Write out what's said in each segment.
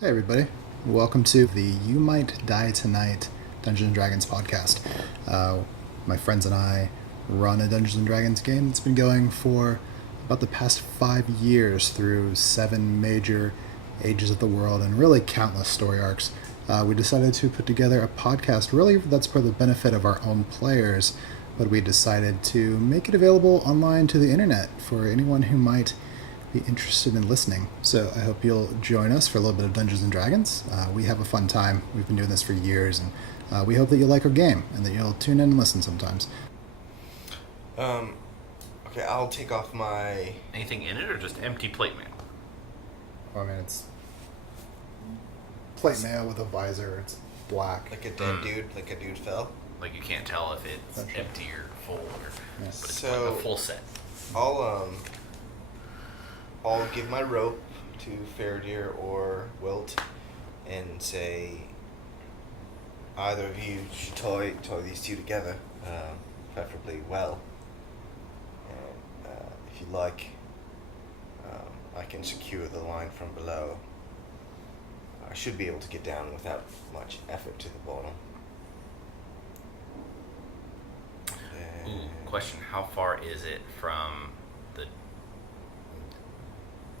Hey everybody, welcome to the You Might Die Tonight Dungeons & Dragons podcast. My friends and I run a Dungeons & Dragons game that's been going for about the past 5 years through 7 major ages of the world and really countless story arcs. We decided to put together a podcast really that's for the benefit of our own players, but we decided to make it available online to the internet for anyone who might be interested in listening. So I hope you'll join us for a little bit of Dungeons and Dragons. We have a fun time. We've been doing this for years, and we hope that you like our game and that you'll tune in and listen sometimes. Okay, I'll take off my... Anything in it or just empty plate mail? I mean, it's plate mail with a visor. It's black. Like a dead dude, like a dude fell. Like you can't tell if it's That's right. empty or full, or Yes. but it's So- like a full set. I'll give my rope to Faradir or Wilt and say, either of you should tie these two together, preferably well. And if you like, I can secure the line from below. I should be able to get down without much effort to the bottom. Ooh, question: how far is it from the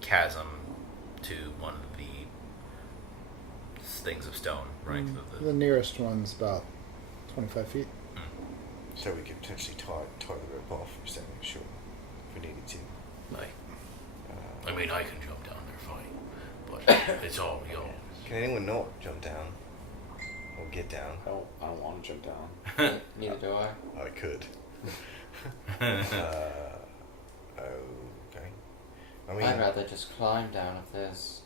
chasm to one of the things of stone? Right. The nearest one's about 25 feet. So we could potentially tie the rope off for saying sure if we needed to. I mean, I can jump down there fine, but it's all yours. Can anyone not jump down or get down? I don't want to jump down. Neither do I. I could. Okay. I mean, I'd rather just climb down if there's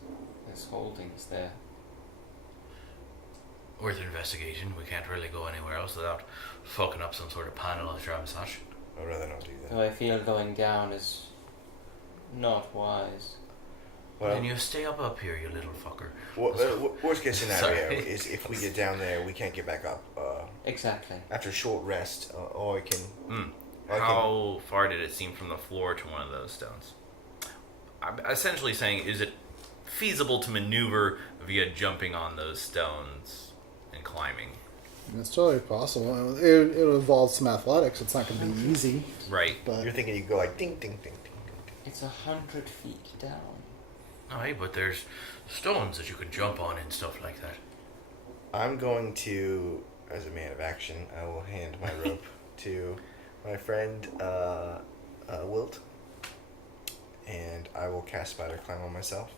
holdings there. Worth investigation. We can't really go anywhere else without fucking up some sort of panel or such. I'd rather not do that. Though I feel going down is not wise. Well, And you stay up here, you little fucker. Worst case scenario Sorry. is if we get down there, we can't get back up. Exactly. After a short rest, or I can. How far did it seem from the floor to one of those stones? I'm essentially saying, is it feasible to maneuver via jumping on those stones and climbing? It's totally possible. It'll involve some athletics. It's not going to be easy, Right. but You're thinking you go like ding, ding, ding, ding, ding. It's 100 feet down. Aye, but there's stones that you can jump on and stuff like that. I'm going to, as a man of action, I will hand my rope to my friend Wilt, and I will cast Spider Climb on myself.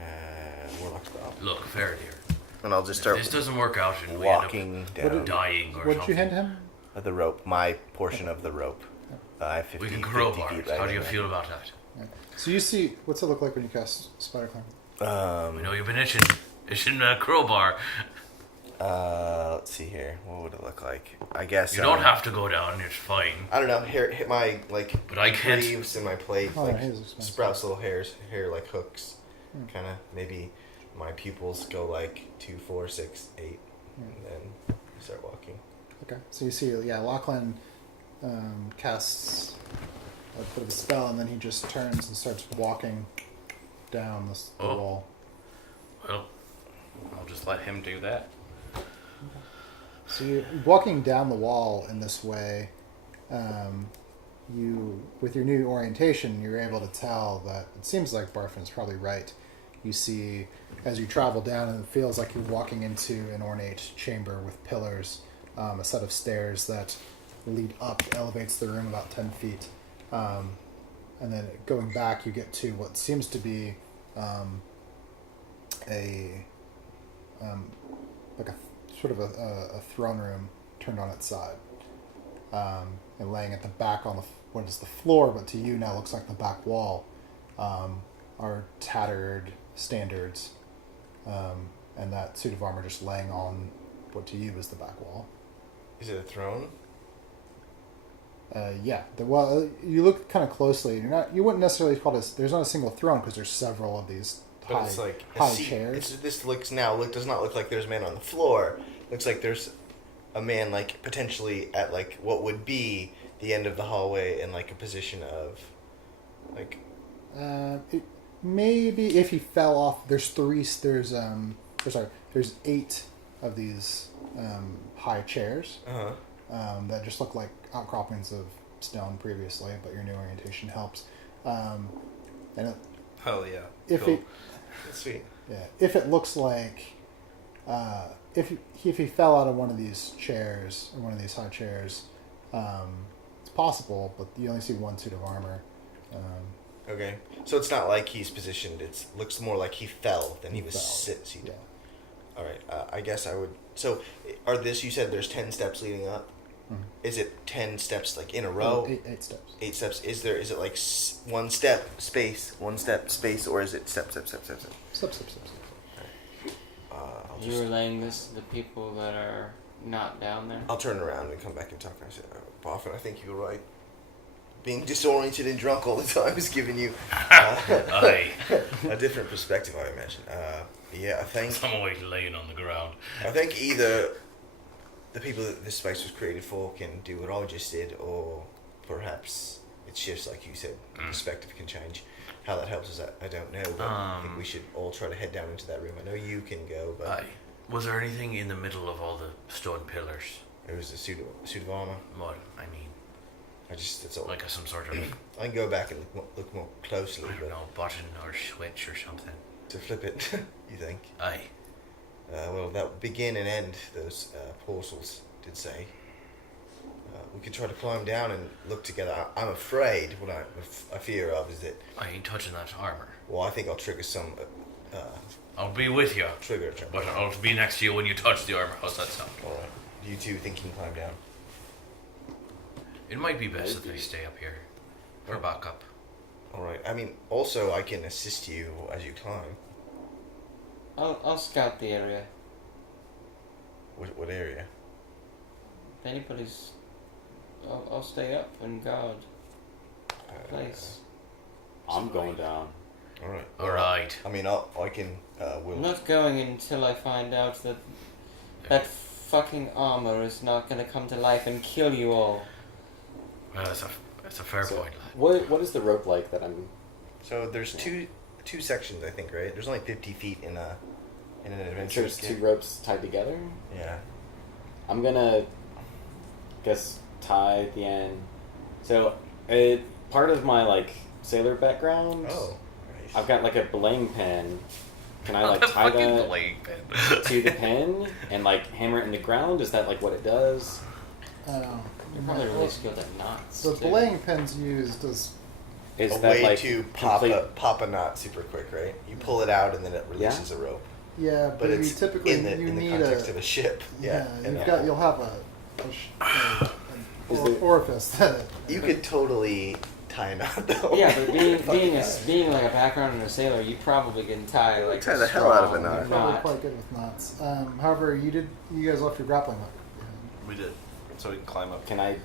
And Warlock spell. Look, Faradir. And I'll just If start this doesn't work out and walking we end down up dying or what did something. you hand him? the rope, my portion of the rope. I have 50, We can 50 crowbar. feet How right do you in feel about that? Yeah. So you see, what's it look like when you cast Spider Climb? there. We know you've been itching a crowbar. Let's see here. What would it look like? I guess You don't have to go down. It's fine. I don't know. Hit my But I can't- sleeves and my plate, Oh, like his expensive. sprouts little hair like hooks. Kind of maybe my pupils go like 2, 4, 6, 8, and then start walking. Okay. So you see, yeah, Lachlan casts a bit of a spell, and then he just turns and starts walking down the Oh. wall. Well, I'll just let him do that. So you're walking down the wall in this way. You, with your new orientation, you're able to tell that it seems like Barfin's probably right. You see, as you travel down, and it feels like you're walking into an ornate chamber with pillars, a set of stairs that lead up, elevates the room about 10 feet. And then going back, you get to what seems to be like a sort of a throne room turned on its side, and laying at the back on what is the floor, but to you now looks like the back wall, are tattered standards, and that suit of armor just laying on what to you is the back wall. Is it a throne? Yeah. Well, you look kind of closely. You wouldn't necessarily call this. There's not a single throne because there's several of these But high, it's like a high seat. chairs. This does not look like there's a man on the floor. Looks like there's a man like potentially at like what would be the end of the hallway in like a position of like maybe if he fell off. There's there's 8 of these high chairs that just look like outcroppings of stone previously, but your new orientation helps. And Oh yeah. if cool. it Sweet. yeah, if it looks like if he fell out of one of these chairs or one of these high chairs, it's possible, but you only see one suit of armor. Okay. So it's not like he's positioned. It looks more like he fell than he was seated. Yeah. All right. I guess I would. So, you said there's 10 steps leading up. Mhm. Is it 10 steps like in a row? 8 steps. 8 steps. Is it like one step space, or is it step? Step. You're relaying this to the people that are not down there? I'll turn around and come back and talk. I said, Boffin, I think you were right. Being disoriented and drunk all the time is giving you a different perspective, I imagine. Yeah, I think... I'm always laying on the ground. I think either the people that this space was created for can do what I just did, or perhaps it shifts, like you said. Perspective can change. How that helps us, I don't know, but I think we should all try to head down into that room. I know you can go, but... Aye. Was there anything in the middle of all the stone pillars? It was a suit of armor. What? I mean, That's all. like some sort of, I can go back and look more closely, I don't but know, button or switch or something. to flip it, you think? Aye. Well, that would begin and end those portals, did say. We could try to climb down and look together. I'm afraid, what I fear of is that... I ain't touching that armor. Well, I think I'll trigger some... I'll be with you, trigger. but I'll be next to you when you touch the armor. How's that sound? Alright. You two think you can climb down? It might be best if they stay up here for backup. Alright. I mean, also, I can assist you as you climb. I'll scout the area. What area? If anybody's... I'll stay up and guard the place. I'm going down. Alright. Alright. I mean, I can... I'm not going until I find out that that fucking armor is not going to come to life and kill you all. Well, that's a fair So, point, lad. what is the rope like that I'm... So there's two sections, I think, right? There's only 50 feet in an adventure. There's 2 ropes tied together? Yeah. I'm gonna... guess tie at the end. So, part of my, like, sailor background... Oh, nice. I've got, like, a belaying pin. Can I, like, The tie fucking that belaying pin. to the pin and, like, hammer it in the ground? Is that, like, what it does? You're probably really skilled at knots. The too. belaying pin's used as Is a that, way like, to complete... pop a knot super quick, right? You pull it out and then it releases a rope. yeah, But you it's typically in the need context of a ship. yeah. and You'll have an Is there- orifice that you could totally tie a knot though. Yeah, but being Fucking being like a background in a sailor, you probably can tie like Tie a the hell out of a strong knot. you're probably quite good with knots. However, you guys left your grappling hook. We did. So we can climb up. Can I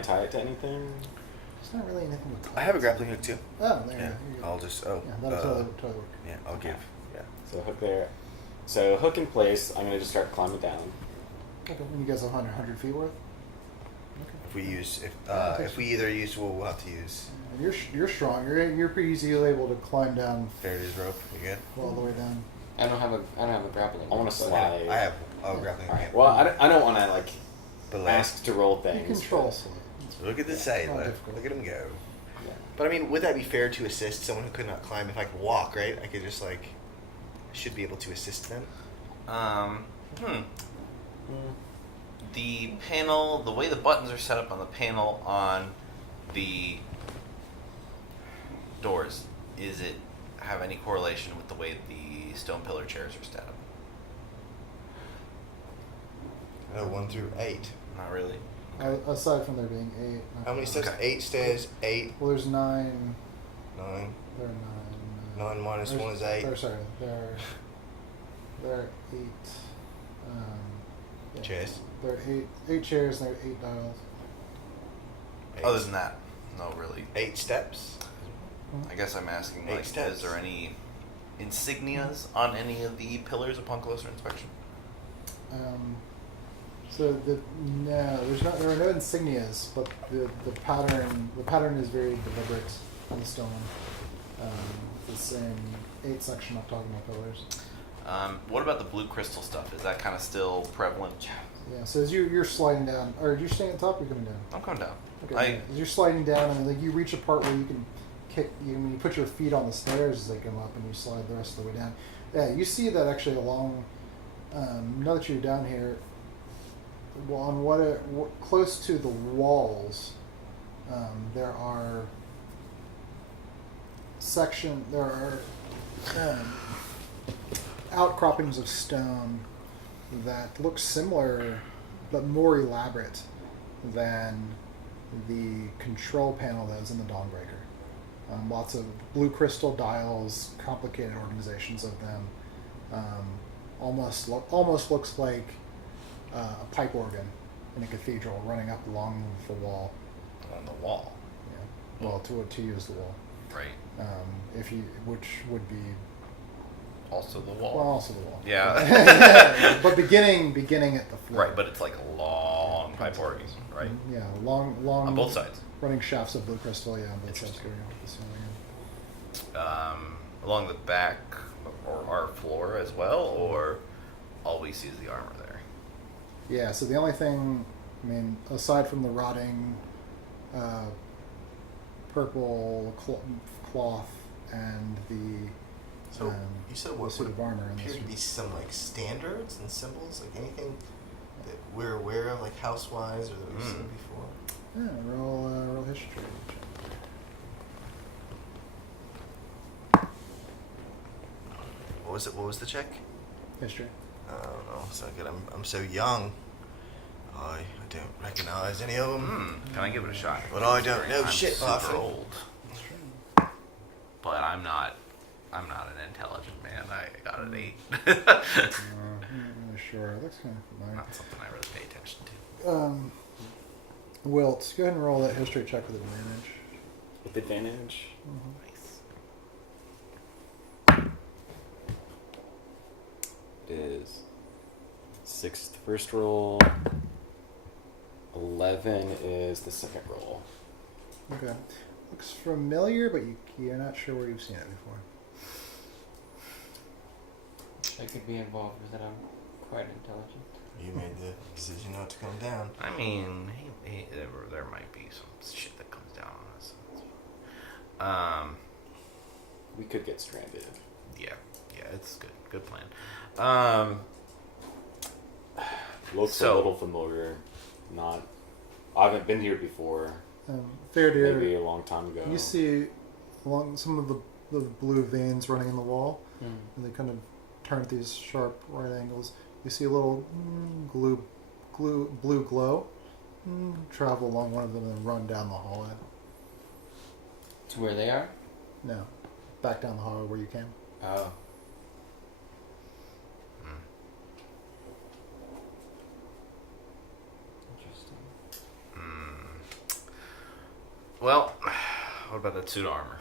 tie it to anything? There's not really anything with I have a grappling hook too. Oh, there Yeah. you go. I'll just Yeah, that'll totally work. yeah, I'll give. Yeah. So hook there. So hook in place, I'm gonna just start climbing down. Okay, and you guys have 100 feet worth? If we either use, we'll have to use And you're strong. You're pretty easily able to climb down Faraday's rope. You good? all the way down. I don't have a grappling. I wanna hook, but- slide. I have a grappling hook. Alright, well, I don't want to, like, Belay. ask to roll You things. control slide. Look at the Not sailor. difficult. Look at him go. Yeah. But I mean, would that be fair to assist someone who could not climb? If I could walk, right? I could just should be able to assist them. The panel, the way the buttons are set up on the panel on the doors, is it have any correlation with the way the stone pillar chairs are set up? 1 through 8. Not really. Aside from there being 8. How many steps? Okay. 8 stairs. 8, Well, there's 9. 9. There are 9. 9 minus 1 is 8. Sorry, there are 8. Yeah. Chairs. There are 8 chairs and there are 8 dials. 8. Other than that, no, really. 8 steps. I guess I'm asking, 8 steps. is there any insignias on any of the pillars upon closer inspection? There are no insignias, but the pattern is very deliberate on the stone. the same 8 section octagonal pillars. What about the blue crystal stuff? Is that kind of still prevalent? Yeah, so as you're sliding down, or are you staying at the top or are you coming down? I'm coming down. Okay, yeah. As you're sliding down, and like you reach a part where you can kick, you put your feet on the stairs as they come up, and you slide the rest of the way down. Yeah, you see that actually along. Now that you're down here, on close to the walls, there are outcroppings of stone that look similar but more elaborate than the control panel that was in the Dawnbreaker. Lots of blue crystal dials, complicated organizations of them. Almost looks like a pipe organ in a cathedral running up along the wall. On the wall. Yeah. Well, to use the wall. Right. Which would be also the wall. Well, also the wall. Yeah. But beginning at the floor. Right, but it's like a long pipe organ, right? Yeah, long. On both sides. Running shafts of blue crystal, yeah, on both sides going up the ceiling. Along the back or our floor as well, or all we see is the armor there? Yeah, so the only thing, aside from the rotting purple cloth and the So you said what suit would of armor appear to be some like standards and symbols, like anything that we're aware of, like house-wise or that we've seen before. Yeah, roll history. What was the check? History. I don't know. So good. I'm so young. I don't recognize any of them. Can I give it a shot? But I don't know I'm shit, super Arthur. old. But I'm not an intelligent man. I got an 8. I'm not really sure. It looks kind of familiar. Not something I really pay attention to. Wilt, go ahead and roll that history check with advantage. With advantage? Nice. It is 6 is the first roll. 11 is the second roll. Okay. Looks familiar, but you're not sure where you've seen it before. I could be involved with it. I'm quite intelligent. You made the decision not to come down. I mean, there might be some shit that comes down on us. We could get stranded. Yeah, it's good. Good plan. Looks a little familiar. I haven't been here before. Fair dear. Maybe a long time ago. You see along some of the blue veins running in the wall, and they kind of turn at these sharp right angles. You see a little blue glow travel along one of them and run down the hallway. To where they are? No, back down the hallway where you came. Oh. Well, what about that suit of armor?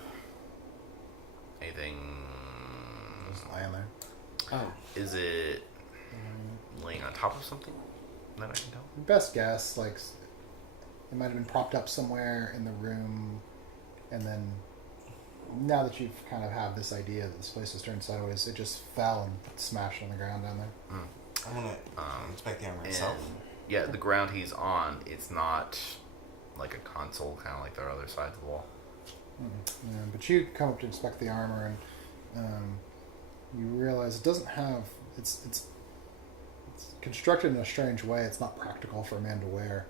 Anything? Just lying there. Oh. Is it laying on top of something that I can tell? Best guess, like it might have been propped up somewhere in the room, and then now that you've kind of have this idea that this place is turned sideways, it just fell and smashed on the ground down there. I'm gonna inspect the armor itself. Yeah, the ground he's on, it's not like a console, kind of like their other sides of the wall. Yeah, but you come up to inspect the armor, and you realize it doesn't have it's constructed in a strange way. It's not practical for a man to wear.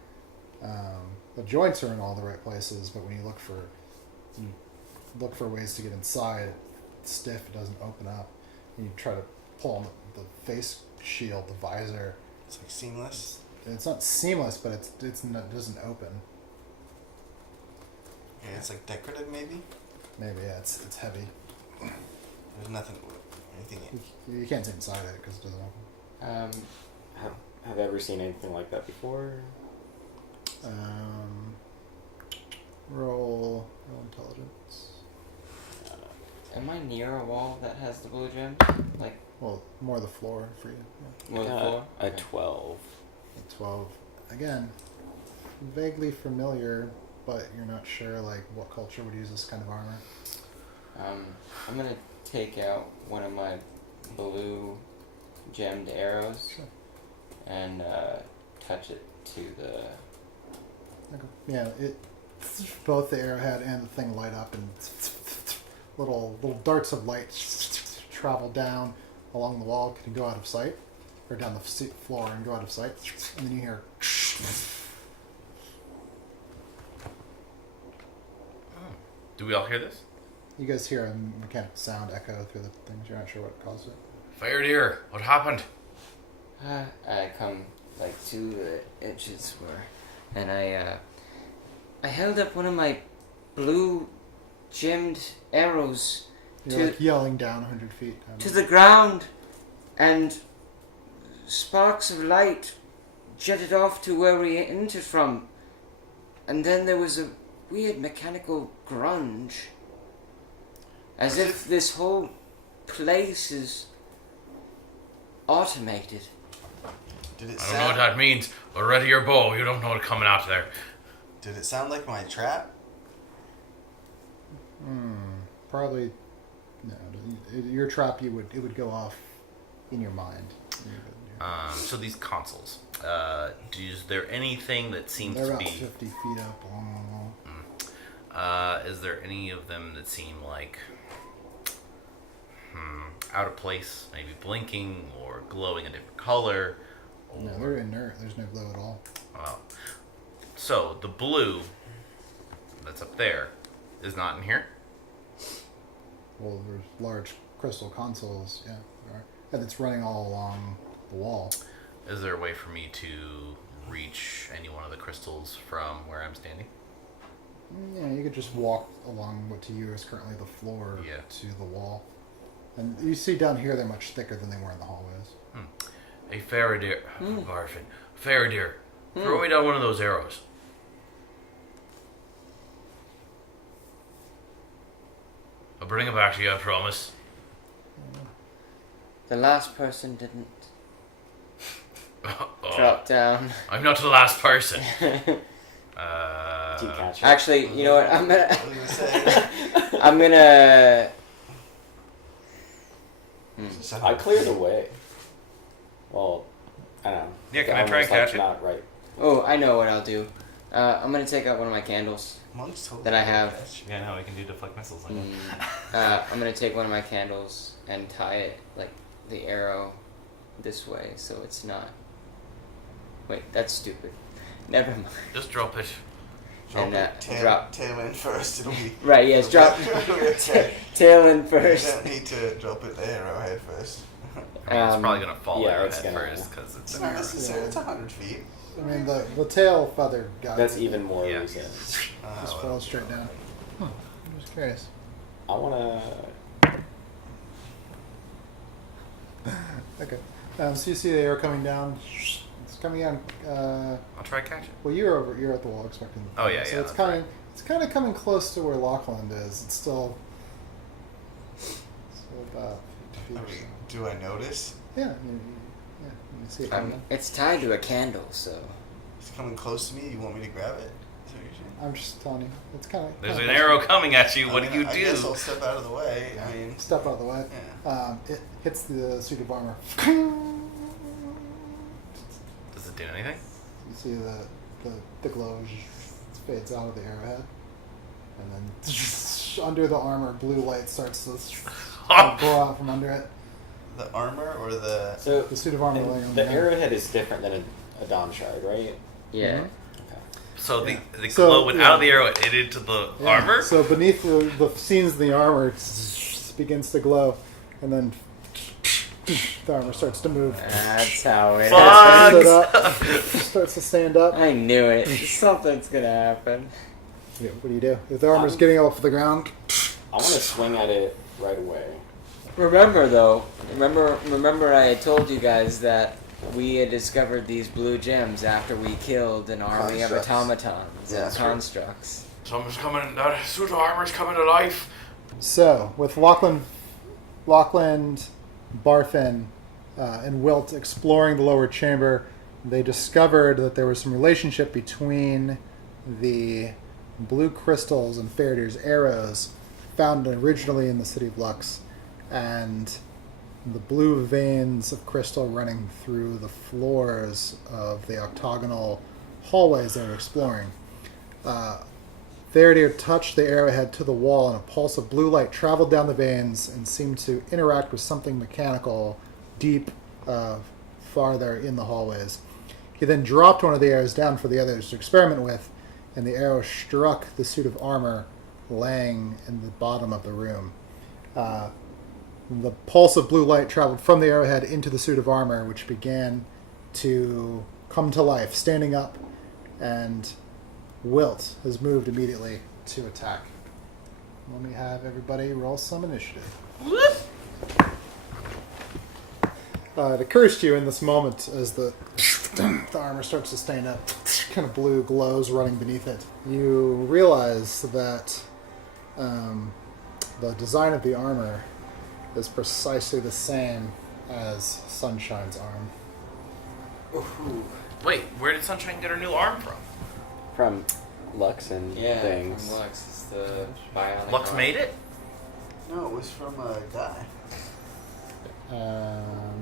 The joints are in all the right places, but when you look for ways to get inside, it's stiff. It doesn't open up. And you try to pull on the face shield, the visor. It's like seamless. It's not seamless, but it doesn't open. Yeah, it's like decorative, maybe. Maybe yeah. It's heavy. There's anything in. You can't see inside it because it doesn't open. Have you ever seen anything like that before? Roll intelligence. Am I near a wall that has the blue gems? Like, Well, more the floor for you. more the floor? A 12. Yeah. 12. Again, vaguely familiar, but you're not sure like what culture would use this kind of armor. I'm gonna take out one of my blue gemmed arrows and touch it to the. Okay. Yeah, both the arrowhead and the thing light up, and little darts of light travel down along the wall, can go out of sight, or down the floor and go out of sight, and then you hear. Do we all hear this? You guys hear a mechanical sound echo through the things. You're not sure what caused it. Fire deer, what happened? I come like to the edges and I held up one of my blue gemmed arrows You're like yelling down 100 feet. to the ground, and sparks of light jetted off to where we entered from, and then there was a weird mechanical grunge, as if this whole place is automated. Did it I don't know what that means, but ready your bow. You don't know what's coming out there. Did it sound like my trap? Probably no. Your trap, it would go off in your mind. So these consoles. Is there anything that seems They're to about be? 50 feet up. Is there any of them that seem like out of place? Maybe blinking or glowing a different color. No, they're inert. There's no glow at all. Well, so the blue that's up there is not in here. Well, there's large crystal consoles, yeah, there are. And it's running all along the wall. Is there a way for me to reach any one of the crystals from where I'm standing? Yeah, you could just walk along what to you is currently the floor to the wall. And you see down here they're much thicker than they were in the hallways. Hey, Faradir, Barfin, Faradir, throw me down one of those arrows. I'll bring it back to you, I promise. The last person didn't Oh, drop down. I'm not the last person. Decatch. Actually, you know what? I'm gonna. What were you gonna say? I'm gonna. I cleared the way. Well, I don't know. Yeah, can I Almost try and catch it? Not right. Oh, I know what I'll do. I'm gonna take out one of my candles Monks totally that I have. Yeah, now we can do deflect missiles. I'm gonna take one of my candles and tie it, like, the arrow this way, so it's not... Wait, that's stupid. Never mind. Just drop it. Drop And, it. drop- Tail in first. It'll be. Right, yes, drop... Okay. Tail in You first. don't need to drop it the arrowhead first. I mean, it's probably gonna fall yeah, out it's head gonna- first because it's It's an not arrow. necessary. It's 100 feet. I mean, the tail feather guy That's even more Yeah. reason. just falls straight down. I'm just curious. I wanna. Okay. So you see the arrow coming down. It's coming down. I'll try to catch it. Well, you're at the wall expecting. The Oh, yeah, So yeah, it's that's kind of it's kind of coming close to where Lockland is. It's still about 50 feet. I or mean, so. do I notice? Yeah, you see it coming. It's tied to a candle, so... It's coming close to me. You want me to grab it? Is that what you're saying? I'm just telling you. It's kind of. There's an arrow coming at you. What do you I do? guess I'll step out of the way. I mean, Step out of the way. Yeah. It hits the suit of armor. Does it do anything? You see the glow fades out of the arrowhead, and then under the armor, blue light starts to blow out from under it. the armor or the. So The suit of armor laying on the ground. arrowhead is different than a Dawn shard, right? Yeah. Mhm. Okay. So Yeah. the So, glow went yeah. out of the arrow, it hit into the Yeah. armor. So beneath the scenes of the armor begins to glow, and then the armor starts to move. That's how it Fuck. Starts happens. to sit up, starts to stand up. I knew it. Something's gonna happen. Yeah, what do you do? If the armor's getting off the ground, I want to swing at it right away. Remember, though, remember I had told you guys that we had discovered these blue gems after we killed an army of Constructs. automatons Yeah, and that's true. constructs. Something's coming. That suit of armor's coming to life. So, with Lachlan, Barfin, and Wilt exploring the lower chamber, they discovered that there was some relationship between the blue crystals and Faradir's arrows found originally in the city of Lux, and the blue veins of crystal running through the floors of the octagonal hallways they were exploring. Theridir touched the arrowhead to the wall, and a pulse of blue light traveled down the veins and seemed to interact with something mechanical deep farther in the hallways. He then dropped one of the arrows down for the others to experiment with, and the arrow struck the suit of armor laying in the bottom of the room. The pulse of blue light traveled from the arrowhead into the suit of armor, which began to come to life, standing up, and Wilt has moved immediately to attack. Let me have everybody roll some initiative. It occurs to you in this moment as the armor starts to stand up, kind of blue glows running beneath it. You realize that the design of the armor is precisely the same as Sunshine's arm. Ooh. Wait, where did Sunshine get her new arm from? From Lux and things. From Lux. It's the bionic Lux arm. made it? No, it was from a guy.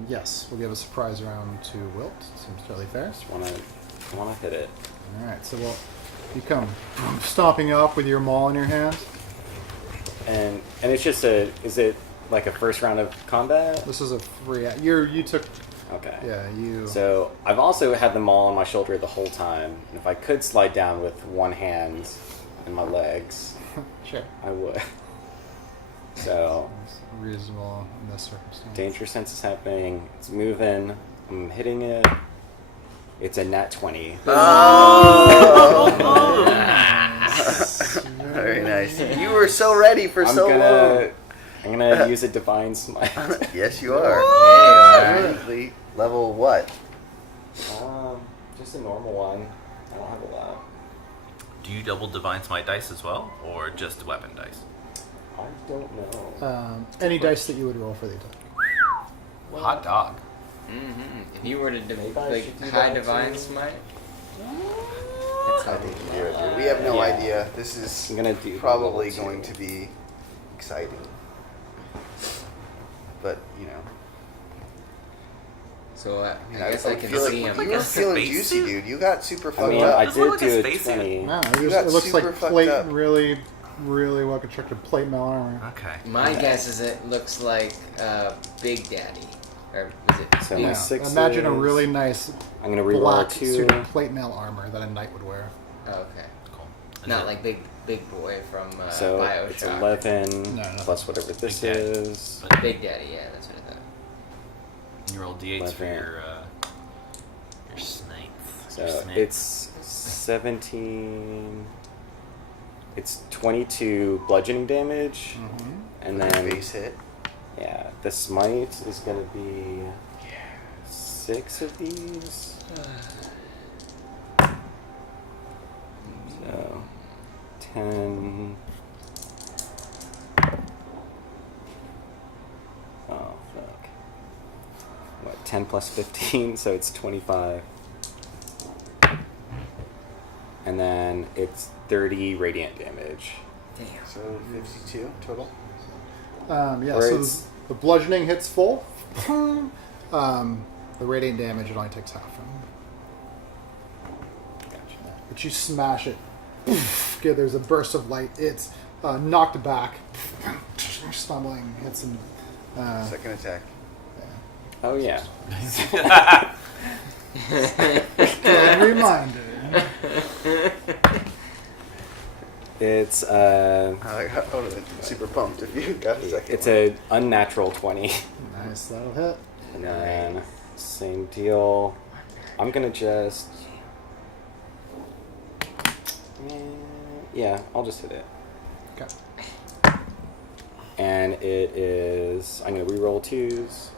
Yes, we'll give a surprise round to Wilt. Seems totally fair. Just wanna hit it. Alright, so you come stomping up with your maul in your hand. And it's just is it like a first round of combat? This is a free... You took... Okay. Yeah, you... So I've also had the maul on my shoulder the whole time, and if I could slide down with one hand and my legs, Sure. I would. So It's reasonable in this circumstance. danger sense is happening. It's moving. I'm hitting it. It's a nat 20. Very nice. You were so ready for so long. I'm gonna use a divine smite. Yes, you are. Apparently, level what? Just a normal one. I don't have a lot. Do you double Divine Smite dice as well, or just weapon dice? I don't know. Any dice that you would roll for the attack. Hot dog. Mm-hmm. If you were to Maybe I should do high that divine too. smite, I think you do it, dude. We have no Yeah. idea. This is I'm gonna do probably level going 2. to be exciting. But, so I I guess I can feel see like him. you were feeling Space juicy, suit? dude. You got super I fucked mean, up. I Doesn't look did like a do a spacesuit. 20. No, You got it looks super like fucked plate, up. really well constructed plate mail armor. Okay. My guess is it looks like Big Daddy, or is it? So Yeah. my 6 Imagine a really nice I'm gonna reroll black 2. suit of plate mail armor that a knight would wear. Oh, okay. Cool. Not like Big Boy from So Bioshock. it's 11 No, no. plus whatever this Big Daddy. is. But Big Daddy, yeah, that's what I thought. you roll d8s for 11. your snake. So it's 17. It's 22 bludgeoning damage, and then Base hit. yeah, the smite is gonna be 6 of these. So 10. Oh fuck! What 10 plus 15? So it's 25. And then it's 30 radiant damage. Damn. So 52 total. Yeah, Or so it's- the bludgeoning hits full. The radiant damage, it only takes half. But you smash it. Yeah, there's a burst of light. It's knocked back. Stumbling, hits him. Second attack. Oh yeah. Good reminder. It's I would have been super pumped if you got a second. it's a unnatural 20. Nice, that'll hit. And then same deal. I'm gonna just yeah, I'll just hit it. Okay. And it is I'm gonna reroll 2s.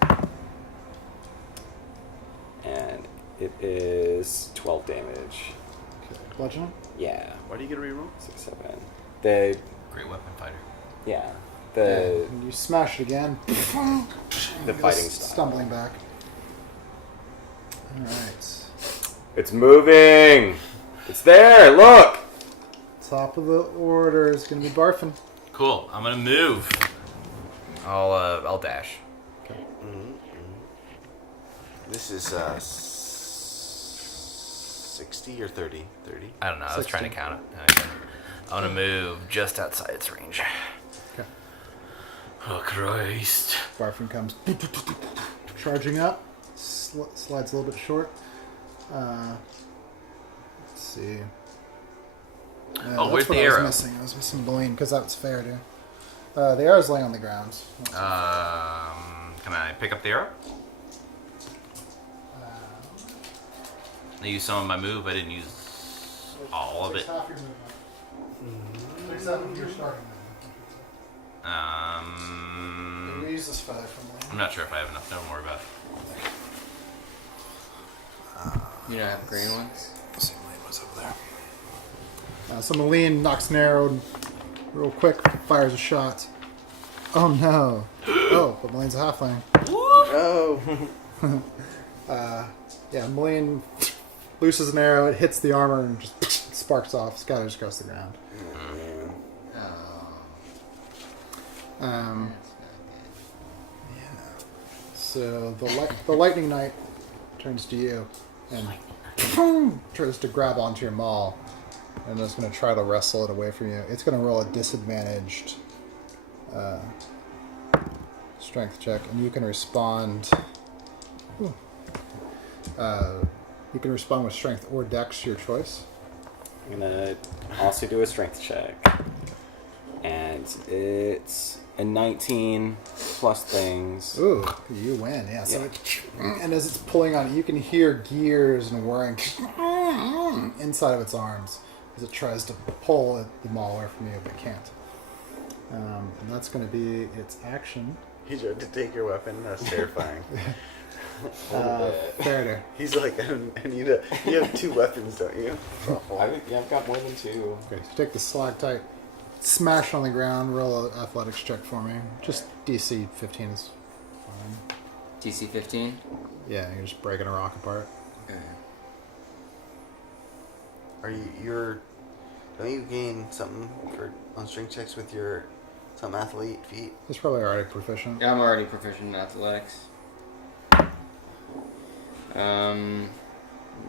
And it is 12 damage. Bludgeoning? Yeah. Why do you get a reroll? 6, 7. The Great weapon fighter. yeah. Yeah, The and you smash it again. the Goes fighting style. stumbling back. Alright. It's moving! It's there, look! Top of the order is going to be Barfin. Cool. I'm gonna move. I'll dash. Okay. This is 60 or 30? 30? I don't know. I was 60. trying to count it. I'm gonna move just outside its range. Okay. Oh Christ! Barfin comes charging up. Slides a little bit short. Let's see. Where's that's what the I was arrow? missing. I was missing Boleyn because that was fair, dude. The arrow's laying on the ground. Can I pick up the arrow? I used some of my move. I didn't use all of it. Half your movement. Except your starting movement. We use this feather from Boleyn. I'm not sure if I have enough. Don't worry about it. You don't have green ones? Let's see, Boleyn was over there. So Moline knocks an arrow real quick, fires a shot. Oh no! Oh, but Maline's a halfling. Oh! Yeah, Moline looses an arrow, it hits the armor and just sparks off, scatters across the ground. Oh. So the lightning knight turns to you and tries to grab onto your maul and is going to try to wrestle it away from you. It's going to roll a disadvantaged strength check, and you can respond. You can respond with strength or dex, your choice. I'm gonna also do a strength check, and it's a 19 plus things. Ooh, you win, yeah. So and as it's pulling on it, you can hear gears and whirring inside of its arms as it tries to pull the maul away from you, but can't. And that's going to be its action. He tried to take your weapon. That's terrifying. Fair. He's like, I need a. You have 2 weapons, don't you? I've got more than 2. Okay, so take the stalactite, smash on the ground, roll an athletics check for me. Just DC 15 is fine. DC 15? Yeah, you're just breaking a rock apart. Okay. Are don't you gain something on strength checks with your some athlete feat? He's probably already proficient. Yeah, I'm already proficient in athletics.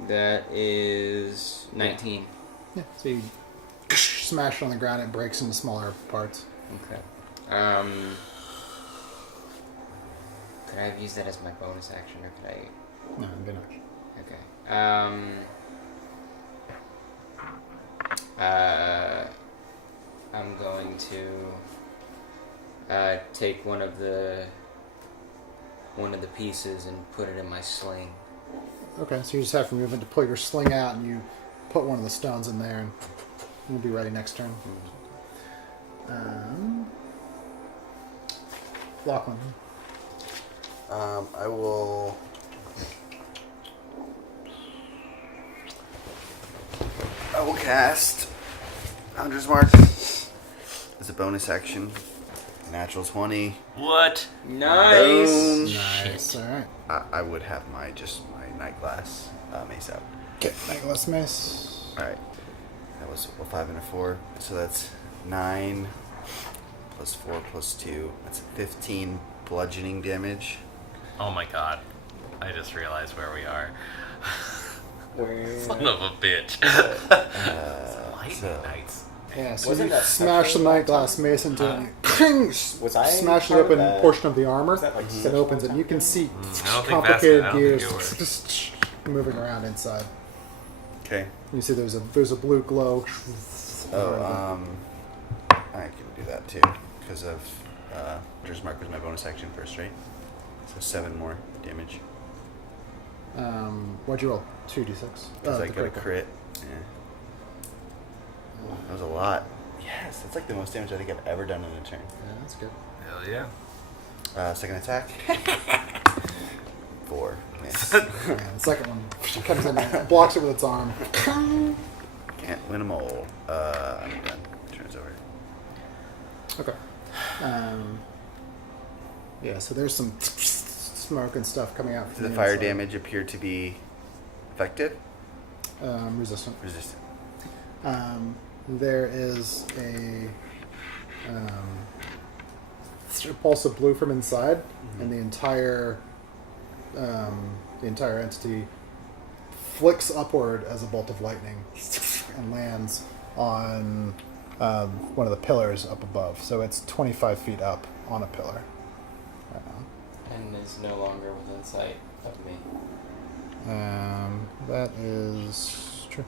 That is 19. Yeah, so you smash it on the ground, it breaks into smaller parts. Okay. Could I have used that as my bonus action, or could I? No, it'd be nice. Okay. I'm going to take one of the pieces and put it in my sling. Okay, so you just have to move in to pull your sling out, and you put one of the stones in there, and we'll be ready next turn. Lachlan. I will. Cast Hunter's Mark as a bonus action. Natural 20. What? Nice. Boom. Nice. All right. I would have my night glass mace out. Okay, Nicholas Mace. All right. That was a 5 and a 4, so that's 9 plus 4 plus 2. That's 15 bludgeoning damage. Oh my god. I just realized where we are. Where? Son of a bitch. Lightning so- Knights. Yeah, so Wasn't you that smash the something night like glass mace into it, and you Was I smash the part of open that? portion of the armor Was that like that sexual opens it. And you can see I don't think complicated that's- I don't gears think just moving around inside. Okay. You see there's a blue glow. Oh, I can do that too because of Hunter's Mark was my bonus action first, right? So 7 more damage What'd you roll? 2d6. because I the got a critical. crit. Yeah. That was a lot. Yes, that's like the most damage I think I've ever done in a turn. Yeah, that's good. Hell yeah. Second attack. 4. Miss. Yeah, the second one comes in and blocks it with its arm. Can't win them all. I'm done. Turn's over. Okay. Yeah, so there's some smoke and stuff coming out Does from the the fire inside. damage appear to be effective? Resistant. Resistant. There is a a pulse of blue from inside, and the entire entity flicks upward as a bolt of lightning and lands on one of the pillars up above. So it's 25 feet up on a pillar right now. And is no longer within sight of me. That is true.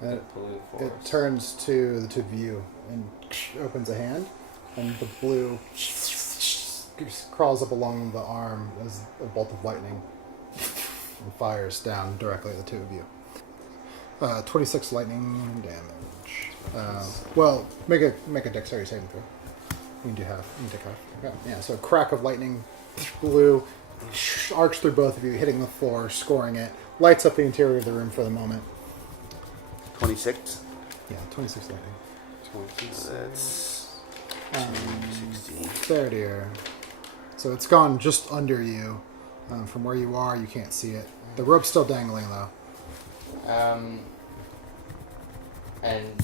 The blue force. It turns to the two of you and opens a hand, and the blue crawls up along the arm as a bolt of lightning and fires down directly at the two of you. 26 lightning damage. Well, make a dexterity saving throw. You can do half. You can take half. Okay. Yeah. So a crack of lightning, blue, arcs through both of you, hitting the floor, scoring it. Lights up the interior of the room for the moment. 26. Yeah, 26 lightning. That's 16. There, dear. So it's gone just under you. From where you are, you can't see it. The rope's still dangling, though. And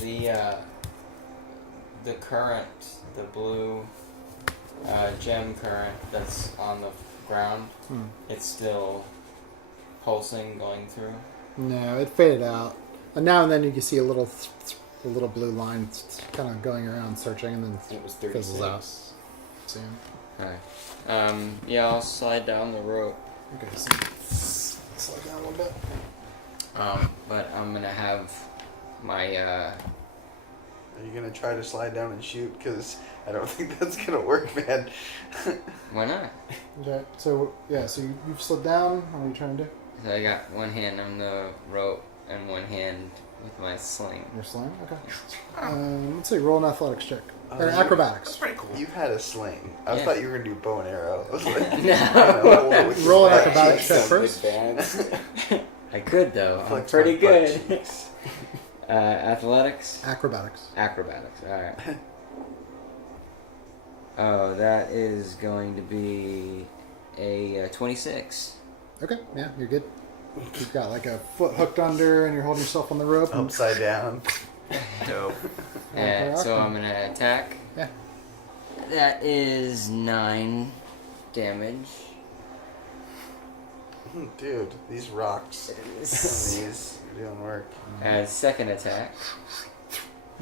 the current, the blue gem current that's on the ground, it's still pulsing, going through. No, it faded out. And now and then you can see a little blue line kind of going around searching, and then It was fizzles 36. out. Soon. Alright. Yeah, I'll slide down the rope. Okay, so slow down a little bit. But I'm gonna have my Are you gonna try to slide down and shoot? Because I don't think that's gonna work, man. why not? Okay, so yeah, so you've slid down. What are you trying to do? So I got one hand on the rope and one hand with my sling. You're slaying? Okay. Let's see, roll an athletics check. Or acrobatics. That's pretty cool. You've had a sling. I Yeah. thought you were gonna do bow and arrow. I was like, No. Roll an Flex acrobatics check cheeks. first. Advanced. I could though. I'm Flex pretty my butt good. cheeks. Athletics? Acrobatics. Acrobatics, alright. Oh, that is going to be a 26. Okay, yeah, you're good. You've got like a foot hooked under, and you're holding yourself on the rope. and- Upside down. Dope. And so I'm gonna attack. Yeah. That is 9 damage. Dude, these rocks. These are doing work. Second attack.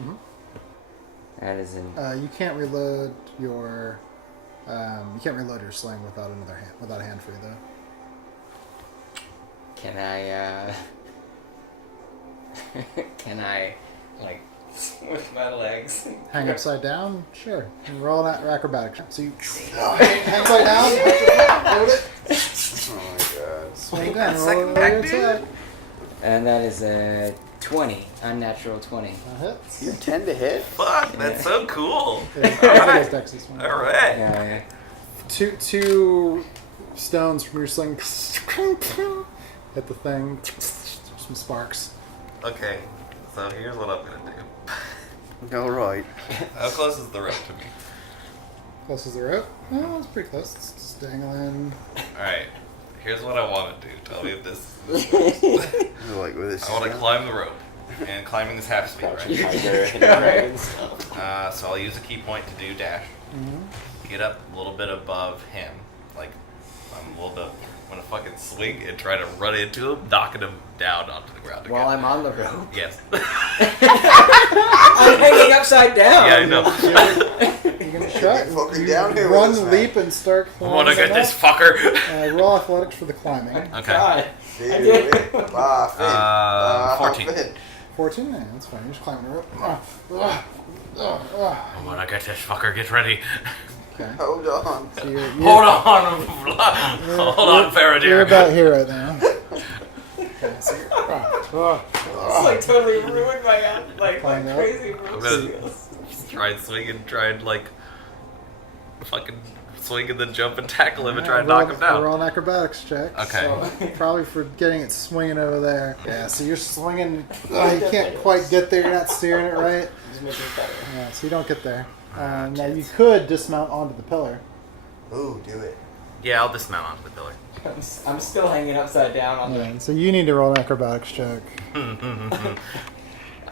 Mhm. That is an You can't reload your sling without a hand free though. Can I, can I, like, with my legs? Hang upside down? Sure. And roll that acrobatic check. So you hang upside down, hold it, Oh my god. swing down, roll Second your back, dude. attack. And that is a 20, unnatural 20. That hits. You tend to hit? Fuck, that's so cool. Yeah, I think it's Dex this one. All right. Yeah, Two stones from your sling hit the thing. Some sparks. Okay, so here's what I'm gonna do. Alright. How close is the rope to me? Close as the rope? Oh, it's pretty close. It's just dangling. Alright, here's what I want to do. Tell me if this. Like with this. I want to climb the rope. And climbing is half speed, Crouching right? tiger, hidden dragon stuff. So I'll use a key point to do dash. Mm-hmm. Get up a little bit above him. Like, I'm a little bit. I'm gonna fucking swing and try to run into him, knocking him down onto the ground again. While I'm on the rope. Yes. I'm hanging upside down! Yeah, I know. You're gonna try. fucking You down here with run, this, man. leap, and start I want to climbing get this up. fucker. Roll athletics for the climbing. Okay. God. Dude, Finn. 14. Finn. 14? Yeah, that's fine. You're just climbing the rope. I want to get this fucker. Get ready. Okay. Hold on. So you're Hold on. Hold on, You're Faraday. about here right now. Okay, so you're, It's like totally ruined my Climb up. crazy I'm gonna try and swing and try and like fucking swing and then jump and tackle him and try and knock him down. Roll an acrobatics check. Okay. So, probably for getting it swinging over there. Yeah, so you're swinging. You can't quite get there. You're not steering it right. Just making it better. Yeah, so you don't get there. Now you could dismount onto the pillar. Ooh, do it. Yeah, I'll dismount onto the pillar. I'm still hanging upside down on Yeah, so you need to roll an acrobatics check.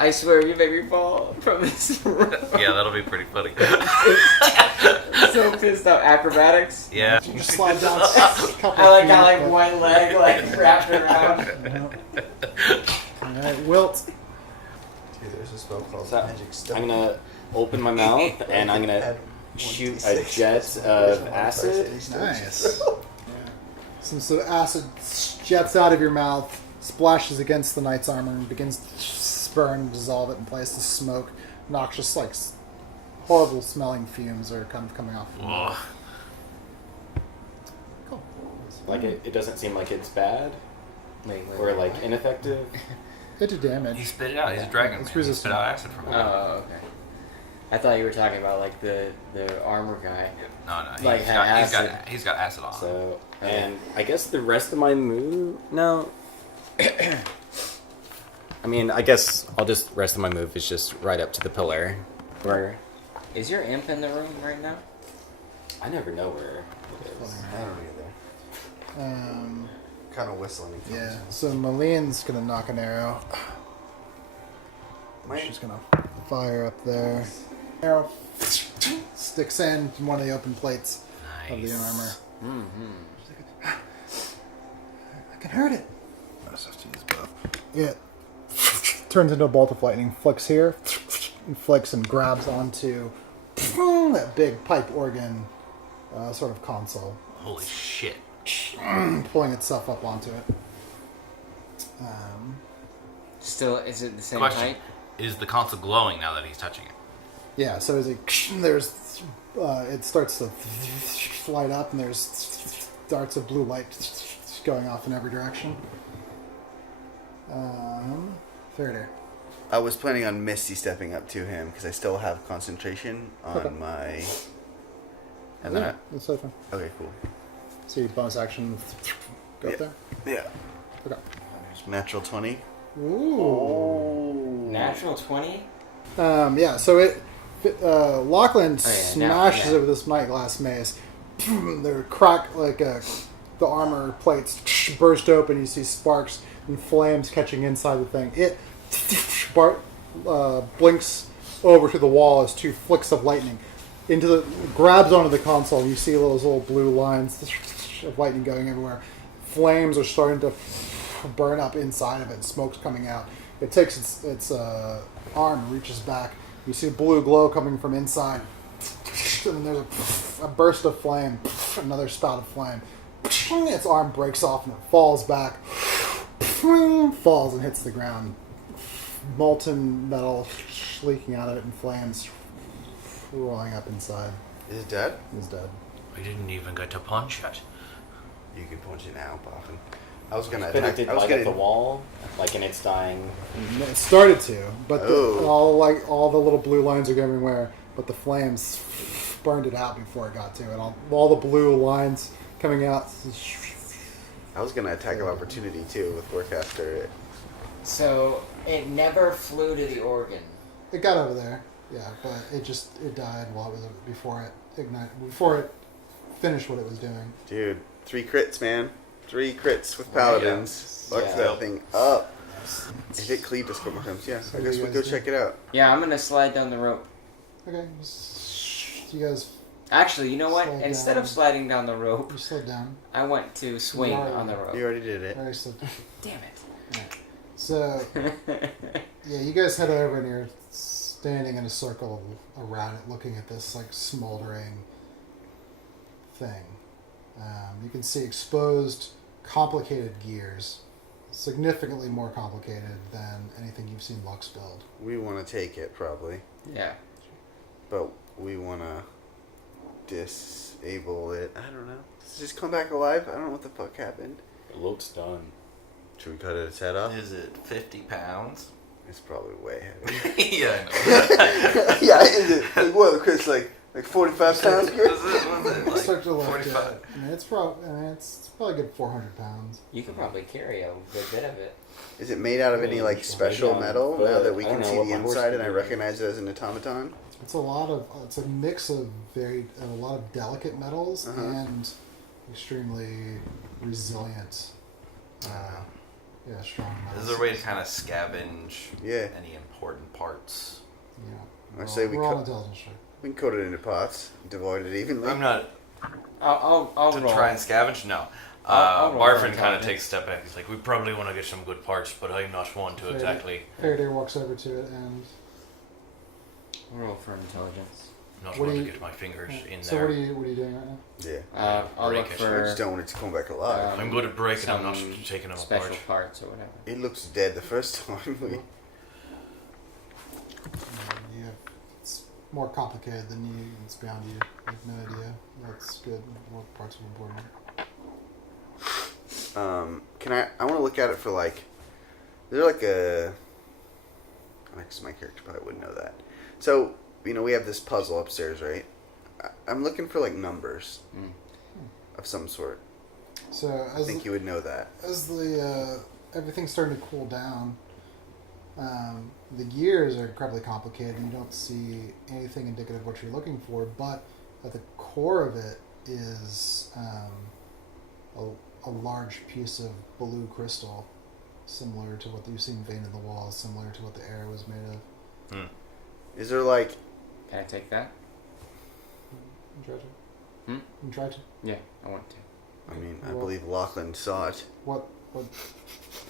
I swear, you make me fall from this room. Yeah, that'll be pretty funny. So pissed off. Acrobatics? Yeah. You just slide down a couple I feet, got like but- one leg like wrapped around. Alright, Wilt. Dude, there's a spell called So, Magic Stone. I'm gonna open my mouth and I'm gonna shoot a jet of acid. Nice. Some sort of acid jets out of your mouth, splashes against the knight's armor, and begins to spurn and dissolve it in place. The smoke, noxious, like horrible smelling fumes are kind of coming off. Ugh. Cool. Like it doesn't seem like it's bad Wait, or like ineffective. It did damage. He spit it out. He's a dragon. It's Man. He spit resistant. out acid from him. Oh, okay. I thought you were talking about like the armor guy. No, Like, he's got acid on. So, and I guess the rest of my move. No. I mean, I guess I'll just rest of my move is just right up to the pillar. Where Is your imp in the room right now? I never know where it is. I don't either. Kind of whistling. He Yeah. comes. So Maline's gonna knock an arrow. Mine- She's gonna fire up there. Arrow sticks in one of the open plates of the armor. Mm-hmm. I can hurt it. I just have to use both. It turns into a bolt of lightning, flicks here, and flicks and grabs onto that big pipe organ sort of console, Holy shit. pulling itself up onto it. Still, is it the same Question: height? Is the console glowing now that he's touching it? Yeah, so as there's it starts to light up, and there's darts of blue light going off in every direction. Faraday. I was planning on Misty stepping up to him because I still have concentration on Okay. my. And then That's so fun. okay, cool. So you bonus action, go up there. Yeah. Okay. Natural 20. Ooh. Natural 20? Yeah. So Lachlan smashes now. it with this night glass mace. There crack the armor plates burst open. You see sparks and flames catching inside the thing. It blinks over to the wall as two flicks of lightning grabs onto the console. You see those little blue lines of lightning going everywhere. Flames are starting to burn up inside of it. Smoke's coming out. It takes its arm and reaches back. You see blue glow coming from inside. And then there's a burst of flame. Another spout of flame. Its arm breaks off and it falls back. Falls and hits the ground. Molten metal leaking out of it and flames rolling up inside. Is it dead? It's dead. We didn't even get to punch it. You can punch it now, Boffin. I was gonna But it attack. did I was light up gonna. the wall, like, and it's dying. It started to, but Oh. all the little blue lines are going everywhere. But the flames burned it out before it got to it. All the blue lines coming out. I was gonna attack of opportunity too with Forecaster. So, it never flew to the organ. It got over there, yeah, but it died before it finished what it was doing. Dude, 3 crits, man. 3 crits with paladins. Fucks Yeah. that thing up. If it cleaved us a couple times, yeah. I guess we go check it out. Yeah, I'm gonna slide down the rope. Okay, you guys, Actually, you know what? Slow Instead down. of sliding down the rope, you slowed down. I went to swing No. on the rope. You already did it. Very slowed down. Damn So, yeah, you guys head over and you're standing in a circle around it, looking at this like smoldering thing. You can see exposed, complicated gears, significantly more complicated than anything you've seen Lux build. We want to take it, probably. Yeah. But we want to disable it. I don't know. Does it just come back alive? I don't know what the fuck happened. It looks done. Should we cut its head off? Is it 50 pounds? It's probably way heavy. Yeah, I know. Yeah, is it? Like, what, Chris? Like 45 pounds, Chris? Was it You like start to look at 45? it. I mean, it's probably a good 400 pounds. You could probably carry a good bit of it. Is it made out of any like special Maybe on metal? foot. Now that we I don't can know see what the my horse inside can and I do. recognize it as an automaton. It's a mix of a lot of delicate metals Uh-huh. and extremely resilient Yeah, strong. Is there a way to kind of scavenge Yeah. any important parts? Yeah. I say we roll cut- intelligence check. We can cut it into parts, divide it evenly. I'm not I'll to roll. try and scavenge. No. I'll roll for Barfin kind of intelligence. takes a step back. He's like, we probably want to get some good parts, but I'm not one to exactly. Faraday walks over to it and. Roll for intelligence. Not What one do to you- get my fingers in So there. what are you doing right now? Yeah. I'll look Break it. We for just don't want it to come back alive. I'm good at breaking. I'm not some taking them special apart. parts or whatever. It looks dead the first time. It's more complicated than you. It's beyond you. You have no idea. That's good. What parts are important? Can I want to look at it for like. Is there like a. I guess my character probably wouldn't know that. So, we have this puzzle upstairs, right? I'm looking for like numbers of some sort. So I think you would know that. as the everything's starting to cool down, the gears are incredibly complicated, and you don't see anything indicative of what you're looking for. But at the core of it is a large piece of blue crystal, similar to what you've seen veined in the walls, similar to what the arrow was made of. Is there like. Can I take that? You try to? Hmm? You try to? Yeah, I want to. I mean, I Well- believe Lachlan saw it. What? And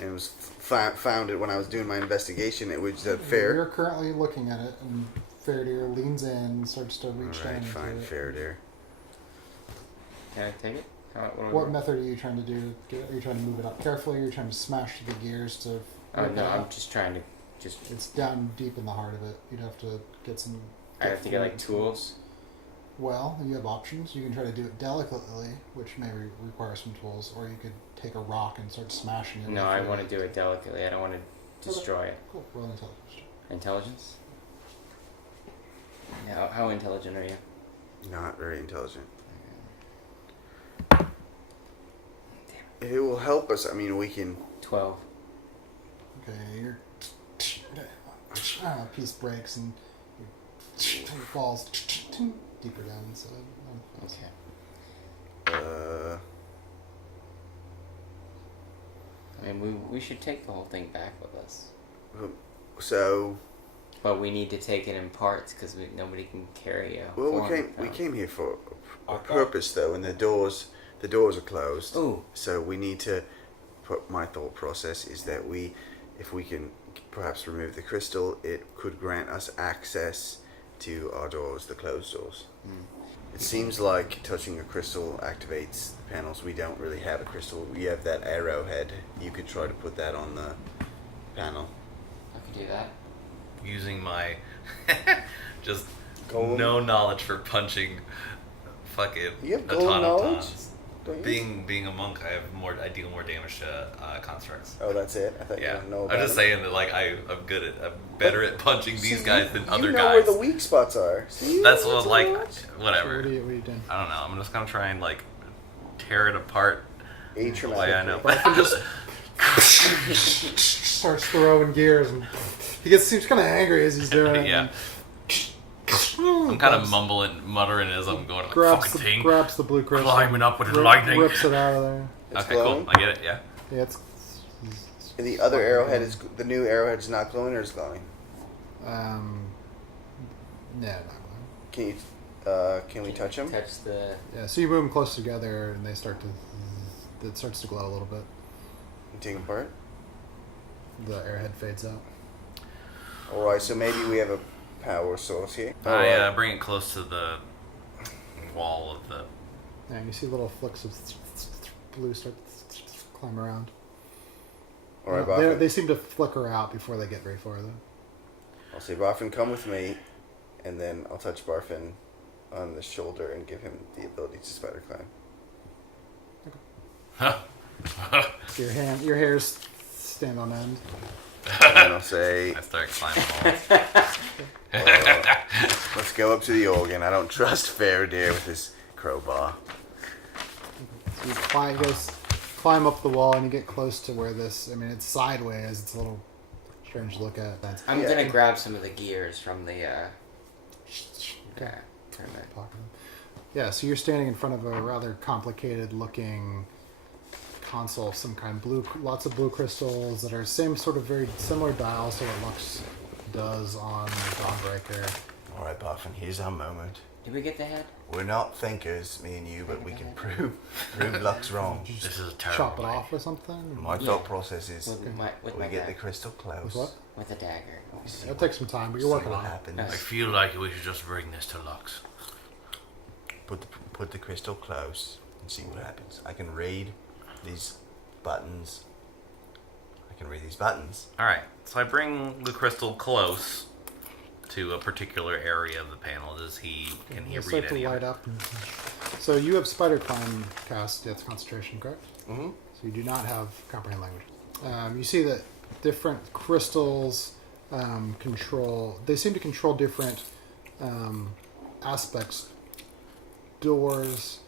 it was found it when I was doing my investigation. It was fair. You're currently looking at it, and Faraday leans in and starts to reach down Alright, into fine, it. fair, dear. Can I take it? What method are you trying to do? Are you trying to move it up carefully? Or are you trying to smash the gears to? Oh rip no, it I'm out? just trying to. It's down deep in the heart of it. You'd have to get some. I have to get like tools. Well, you have options. You can try to do it delicately, which may require some tools, or you could take a rock and start smashing it. No, I want to do it delicately. I don't want to destroy it. Cool. Roll an intelligence check. Intelligence? Yeah, how intelligent are you? Not very intelligent. It will help us. I mean, we can. 12. Okay, your piece breaks and it falls deeper down inside. Okay. I mean, we should take the whole thing back with us. So. But we need to take it in parts because nobody can carry a. Well, we 400 came pounds. here for a purpose though, and the doors are closed. Ooh. So we need to. My thought process is that if we can perhaps remove the crystal, it could grant us access to our doors, the closed doors. It seems like touching a crystal activates the panels. We don't really have a crystal. We have that arrowhead. You could try to put that on the panel. I could do that. Using my just Golem? no knowledge for punching fucking You have golem knowledge? automatons. Don't you? Being a monk, I deal more damage to constructs. Oh, that's it. I thought you Yeah, didn't know I'm about just it. saying that like I'm better at punching these See, guys than other you know guys. where the weak spots are. See, That's you what know like what? So whatever. what are you doing? I don't know. I'm just gonna try and like tear it apart A the way I know. Barfin just starts throwing gears, and seems kind of angry as he's doing it. Yeah. and I'm kind of muttering as I'm going. Like, fucking thing, grabs the blue crystal, climbing up with lightning. rips it out of there. It's Okay, glowing? cool. I get it. Yeah. Yeah, it's And the other arrowhead is the new arrowhead is not glowing or is glowing. no, not glowing. Can we touch them? Touch the. Yeah, so you move them close together, and it starts to glow a little bit. And take them apart. The airhead fades out. All right, so maybe we have a power source here. I bring it close to the wall of the. Yeah, and you see little flicks of blue start to climb around. All right, They Boffin. seem to flicker out before they get very far, though. I'll say, Boffin, come with me, and then I'll touch Barfin on the shoulder and give him the ability to spider climb. So your hairs stand on end. And then I'll say, I start climbing walls. let's go up to the organ. I don't trust Faraday with his crowbar. So you climb up the wall, and you get close to where this. I mean, it's sideways. It's a little strange to look at. I'm Yeah. gonna grab some of the gears from the. Okay. Pyramid. Yeah, so you're standing in front of a rather complicated looking console of some kind. Lots of blue crystals that are same sort of very similar dials to what Lux does on Dawnbreaker. All right, Buffin, here's our moment. Did we get the head? We're not thinkers, me and you, but we can prove Lux wrong. This is a terrible Chop it idea. off with something? My thought process is With my we get dagger. the crystal close. With what? With a dagger. See It'll take some time, but you're see working what on it. happens. I feel like we should just bring this to Lux. Put the crystal close and see what happens. I can read these buttons. Alright, so I bring the crystal close to a particular area of the panel. Can he It'll read start to any of light it? up. So you have Spider Climb cast. That's concentration, correct? Mm-hmm. So you do not have comprehend language. You see that different crystals they seem to control different aspects. Doors.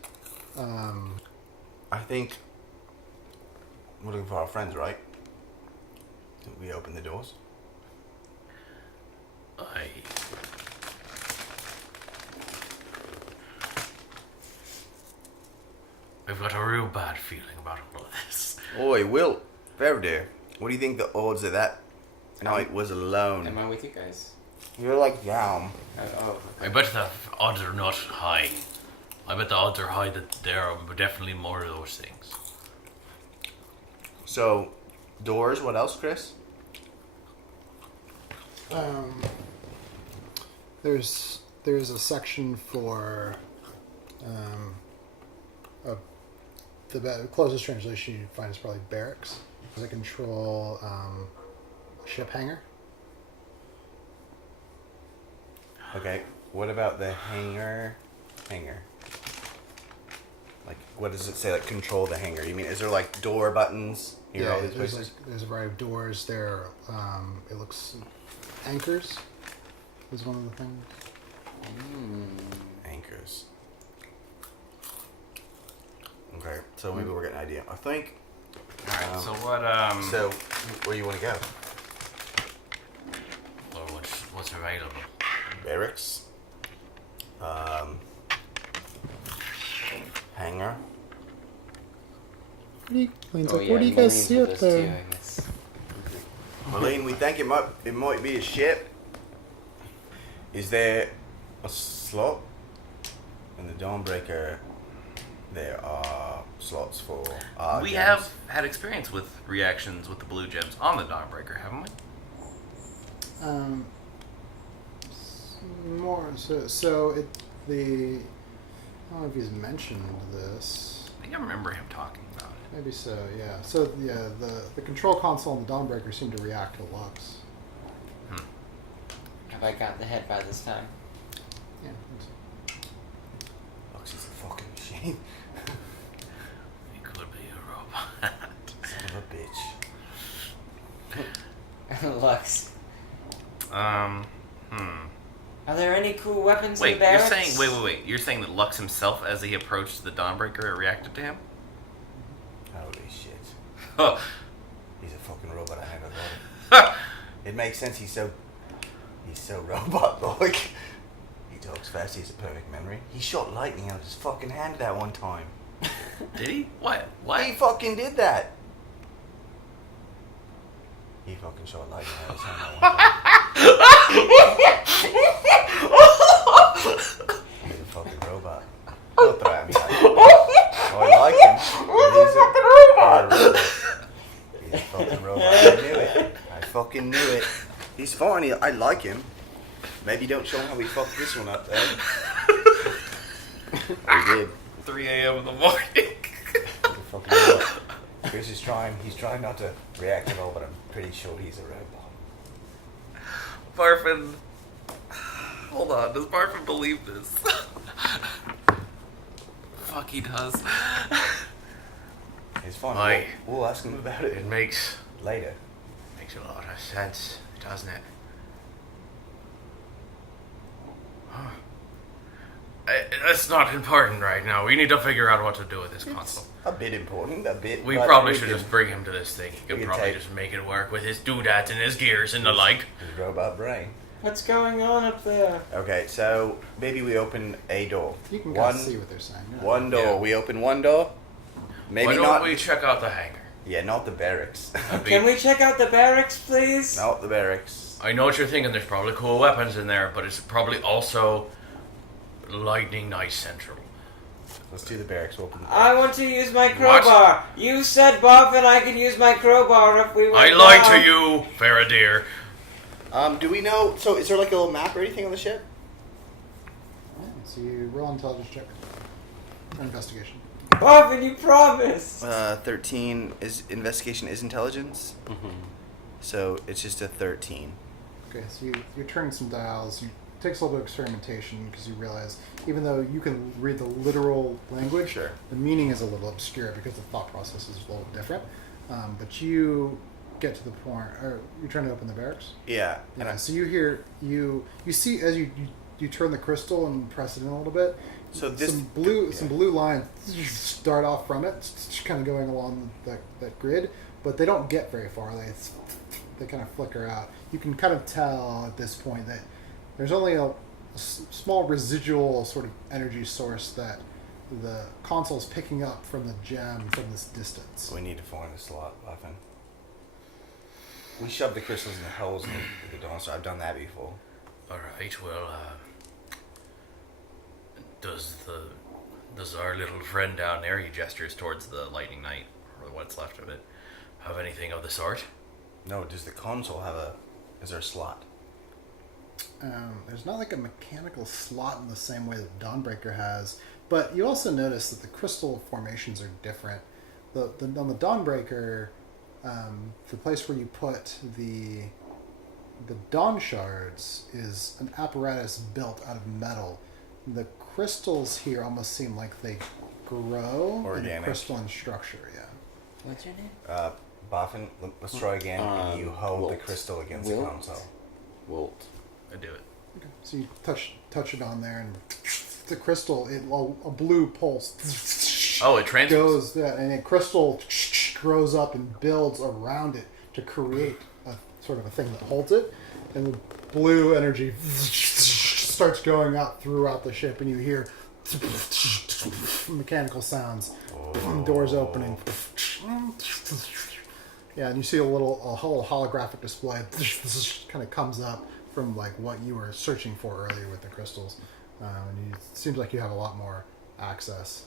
I think we're looking for our friends, right? We open the doors. I've got a real bad feeling about all of this. Oi, Will, Faraday, what do you think the odds of that night was alone? Am I with you guys? You're like down. I bet the odds are not high. I bet the odds are high that there are definitely more of those things. So, doors, what else, Chris? There's a section for the closest translation you'd find is probably barracks. They control a ship hangar. Okay, what about the hangar? Like, what does it say, like, control the hangar? You mean, is there, like, door buttons here, all these places? There's a variety of doors there. It looks... Anchors is one of the things. Anchors. Okay, so maybe we're getting an idea. I think... Alright, so what, So, where you want to go? Or what's available? Barracks. Hangar. Queen's Oh, like, yeah, what do you guys Marine see for up this there? too, I guess. Marlene, we think it might be a ship. Is there a slot? In the Dawnbreaker, there are slots for We gems. have had experience with reactions with the blue gems on the Dawnbreaker, haven't we? More so I don't know if he's mentioned this. I think I remember him talking about it. Maybe so, yeah. So yeah, the control console and the Dawnbreaker seem to react to Lux. Have I got the head by this time? Yeah. Lux is a fucking machine. He could be a robot. Son of a bitch. Lux. Are there any cool weapons in Wait, the barracks? you're saying wait. You're saying that Lux himself, as he approached the Dawnbreaker, reacted to him? Holy shit. Oh. He's a fucking robot. I never got it. It makes sense. He's so robot-like. He talks fast. He has a perfect memory. He shot lightning out of his fucking hand that one time. Did he? What? He fucking did that. He fucking shot lightning out of his hand that one time. He's a fucking robot. Don't throw at me like that. Oh, I like him. But he's a robot. He's a fucking robot. I knew it. I fucking knew it. He's fine. I like him. Maybe don't show him how we fucked this one up there. We did. 3 a.m. in the morning. He's a fucking robot. Chris is trying. He's trying not to react at all, but I'm pretty sure he's a robot. Barfin. Hold on, does Barfin believe this? Fuck, he does. It's fine. Aye. We'll ask him about it Makes later. a lot of sense, doesn't it? That's not important right now. We need to figure out what to do with this console. A bit important, a bit. We but probably we should can- just bring him to this thing. He we could can probably take- just make it work with his doodads and his gears and the like. His robot brain. What's going on up there? Okay, so maybe we open a door. You can kind one of see what they're saying. Yeah. one door. Yeah. We open one door. Maybe Why don't not. we check out the hangar? Yeah, not the barracks. That'd be- Can we check out the barracks, please? Not the barracks. I know what you're thinking. There's probably cool weapons in there, but it's probably also Lightning Knight Central. Let's do the barracks. We'll open the I barracks. want to use my crowbar. You said, Bob, and I could use my crowbar if we were. I lied to you, Faradir. Do we know? So, is there like a little map or anything on the ship? Alright, so you roll intelligence check. Or investigation. Bob, and you promised. 13 is investigation is intelligence. Mm-hmm. So it's just a 13. Okay, so you're turning some dials. It takes a little bit of experimentation because you realize even though you can read the literal language, Sure. the meaning is a little obscure because the thought process is a little different. But you get to the point, or you're trying to open the barracks. Yeah. And Yeah. So you hear you see as you turn the crystal and press it in a little bit. So this some blue lines start off from it, kind of going along that grid, but they don't get very far. They kind of flicker out. You can kind of tell at this point that there's only a small residual sort of energy source that the console's picking up from the gem from this distance. we need to find a slot weapon. We shoved the crystals in the holes in the dawn, so I've done that before. All right. Well, does our little friend down there? He gestures towards the Lightning Knight, or what's left of it. Have anything of the sort? No, does the console have is there a slot? There's not like a mechanical slot in the same way that Dawnbreaker has, but you also notice that the crystal formations are different. On the Dawnbreaker, the place where you put the Dawn shards is an apparatus built out of metal. The crystals here almost seem like they grow Organic. in crystalline structure. Yeah. What's your name? Boffin, let's try again. And you hold the Wilt. crystal against Wilt. the console. Wilt. I do it. Okay. So you touch it on there, and the crystal, a blue pulse. Oh, it transfers. Goes, yeah, and a crystal grows up and builds around it to create a sort of a thing that holds it, and the blue energy starts going out throughout the ship, and you hear mechanical sounds, doors opening. Yeah, and you see a whole holographic display kind of comes up from like what you were searching for earlier with the crystals, and it seems like you have a lot more access.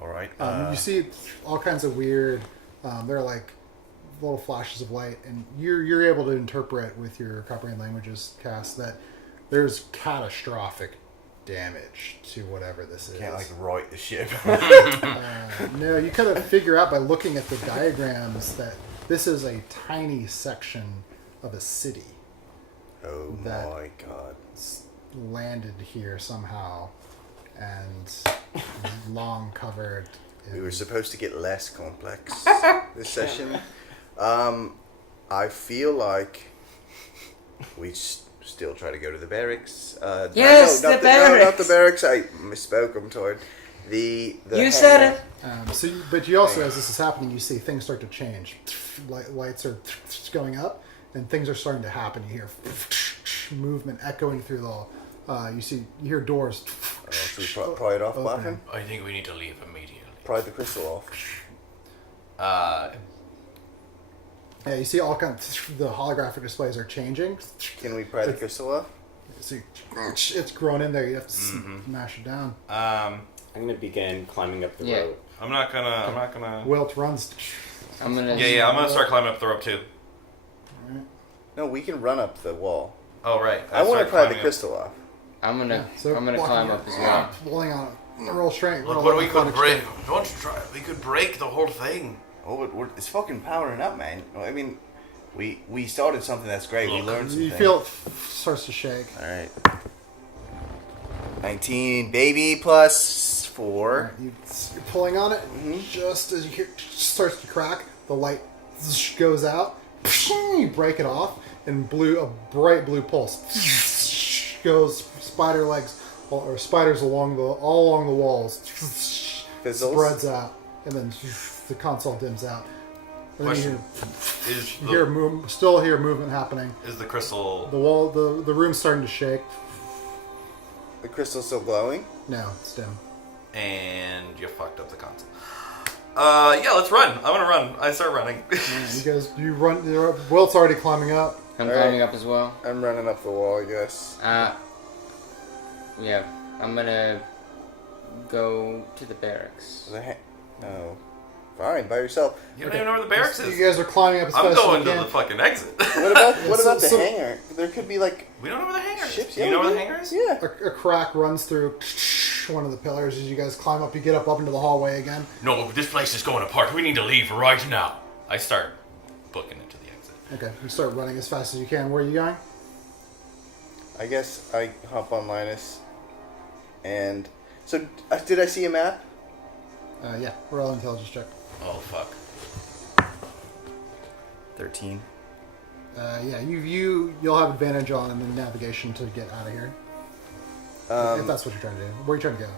All right. You see all kinds of weird. They're like little flashes of light, and you're able to interpret with your comprehend languages cast that there's catastrophic damage to whatever this is. Can't like right the ship. No, you kind of figure out by looking at the diagrams that this is a tiny section of a city Oh That- my god. landed here somehow, and long covered. We were supposed to get less complex this session. I feel like we still try to go to the barracks. Yes, no, the not barracks. not the barracks. I misspoke. I'm toward the You said it. But you also, as this is happening, you see things start to change. Lights are going up, and things are starting to happen. You hear movement echoing through the. You hear doors. Should we pry it off, Opening. Boffin? I think we need to leave immediately. Pry the crystal off. Yeah, you see all kinds. The holographic displays are changing. Can we pry the crystal off? So it's grown in there. You have to smash it down. I'm gonna begin climbing up the Yeah. rope. I'm not gonna. Wilt runs. I'm gonna. Yeah, I'm gonna start climbing up the rope too. No, we can run up the wall. Oh right. I want to start pry the climbing up. crystal off. I'm gonna. So I'm gonna walking climb up, up as well. Pulling on it. Roll strength. Look roll what we could athletics break. strength. Don't try. We could break the whole thing. Oh, but it's fucking powering up, man. I mean, we started something that's great. We Look, learned something. You feel it starts to shake. All right. 19, baby, plus 4. You're pulling on it, just as you hear it starts to crack, the light goes out. You break it off, and a bright blue pulse goes spider legs or spiders all along the walls. Fizzles. Spreads out, and then the console dims out. And then Question: Is you still hear movement happening. the crystal? The the room's starting to shake. The crystal's still glowing. No, it's dim. And you fucked up the console. Yeah, let's run. I'm gonna run. I start running. You run. Wilt's already climbing up. I'm All right. climbing up as well. I'm running up the wall, I guess. Yeah, I'm gonna go to the barracks. No. Fine, by yourself. You don't even know where the barracks You is. guys are climbing up as I'm fast as going you to can. the fucking exit. What about so- the hangar? There could be like We don't know where the hangar is. ships. Do you know where the hangar is? Yeah. A crack runs through one of the pillars as you guys climb up. You get up into the hallway again. No, this place is going apart. We need to leave right now. I start booking into the exit. Okay, you start running as fast as you can. Where are you going? I guess I hop on Linus. And so, did I see a map? Yeah, roll an intelligence check. Oh fuck. 13. Yeah, you'll have advantage on the navigation to get out of here. If that's what you're trying to do. Where are you trying to go?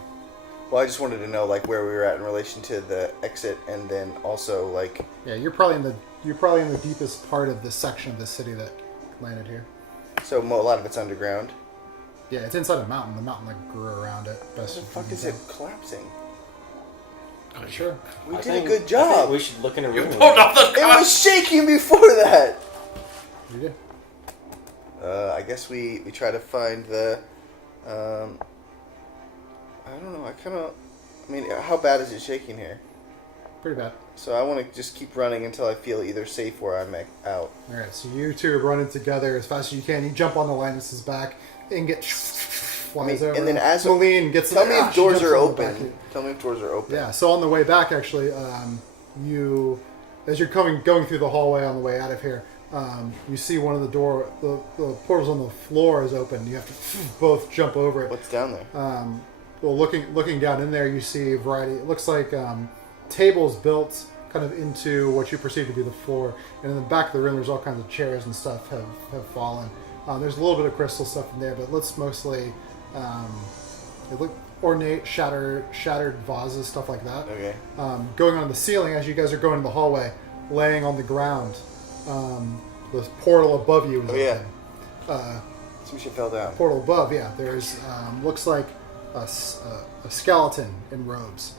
Well, I just wanted to know like where we were at in relation to the exit, and then also like Yeah, you're probably in the deepest part of the section of the city that landed here. so a lot of it's underground. Yeah, it's inside a mountain. The mountain like grew around it. What the fuck is it collapsing? Sure. We I did think- a good I job. think we should look in a You room. pulled off the It car. was shaking before that. You did. I guess we try to find the. I don't know. I mean, how bad is it shaking here? Pretty bad. So I want to just keep running until I feel either safe or I'm out. All right, so you two are running together as fast as you can. You jump on the Linus's back and get flies over. and then as Celine gets. tell me if she doors jumps are on the back of open. you. Tell me if doors are open. Yeah. So on the way back, actually, as you're going through the hallway on the way out of here, you see one of the portals on the floor is open. You have to both jump over it. What's down there? Well, looking down in there, you see a variety. It looks like tables built kind of into what you perceive to be the floor, and in the back of the room, there's all kinds of chairs and stuff have fallen. There's a little bit of crystal stuff in there, but it looks mostly it look ornate, shattered vases, stuff like that. Okay. Going on the ceiling as you guys are going in the hallway, laying on the ground, the portal above you is Oh, yeah. open. Some shit fell down. Portal above, yeah. There's looks like a skeleton in robes.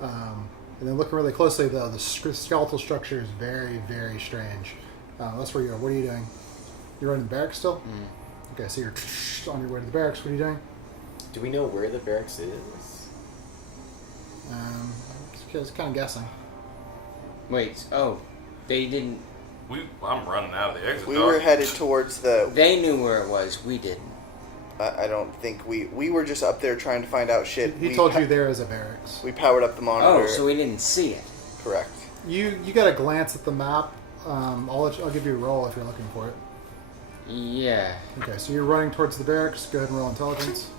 And then looking really closely, though, the skeletal structure is very, very strange. That's where you are. What are you doing? You're in the barracks still? Mm. Okay, so you're on your way to the barracks. What are you doing? Do we know where the barracks is? Just kind of guessing. Wait, they didn't. I'm running out of the exit. We dog. were headed towards the. They knew where it was. We didn't. I don't think we were just up there trying to find out shit. He told you there is a barracks. We powered up the monitor. Oh, so we didn't see it. Correct. You got a glance at the map. I'll give you a roll if you're looking for it. Yeah. Okay, so you're running towards the barracks. Go ahead and roll intelligence.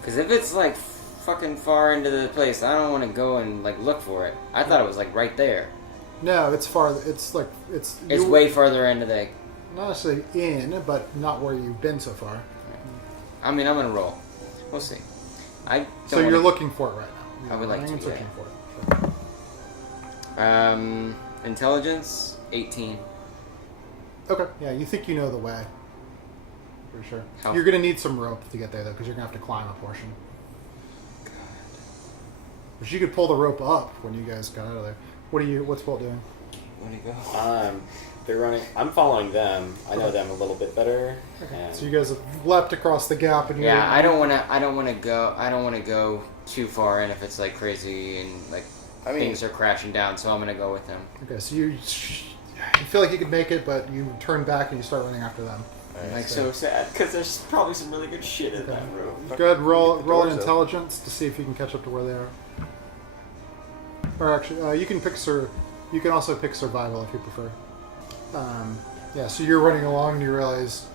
Because if it's like fucking far into the place, I don't want to go and like look for it. I thought it was like right there. No, it's far. It's like it's. It's way farther into the. Not necessarily in, but not where you've been so far. I mean, I'm gonna roll. We'll see. I. Don't So you're wanna- looking for it right now. You're I would like running to, and yeah. searching for it. Intelligence 18. Okay. Yeah, you think you know the way. For sure. How- You're gonna need some rope to get there though, because you're gonna have to climb a portion. But you could pull the rope up when you guys got out of there. What's Walt doing? Where'd he go? They're running. I'm following them. I know them a little bit better. And So you guys have leapt across the gap, and Yeah, I don't want to go too far in if it's like crazy and like I mean- things are crashing down. So I'm gonna go with him. Okay, so you feel like you could make it, but you turn back and you start running after them. I'm like so sad because there's probably some really good shit in that room. Go ahead, roll The an door's open. intelligence to see if you can catch up to where they are. Or actually, you can pick You can also pick survival if you prefer. Yeah, so you're running along and you realize,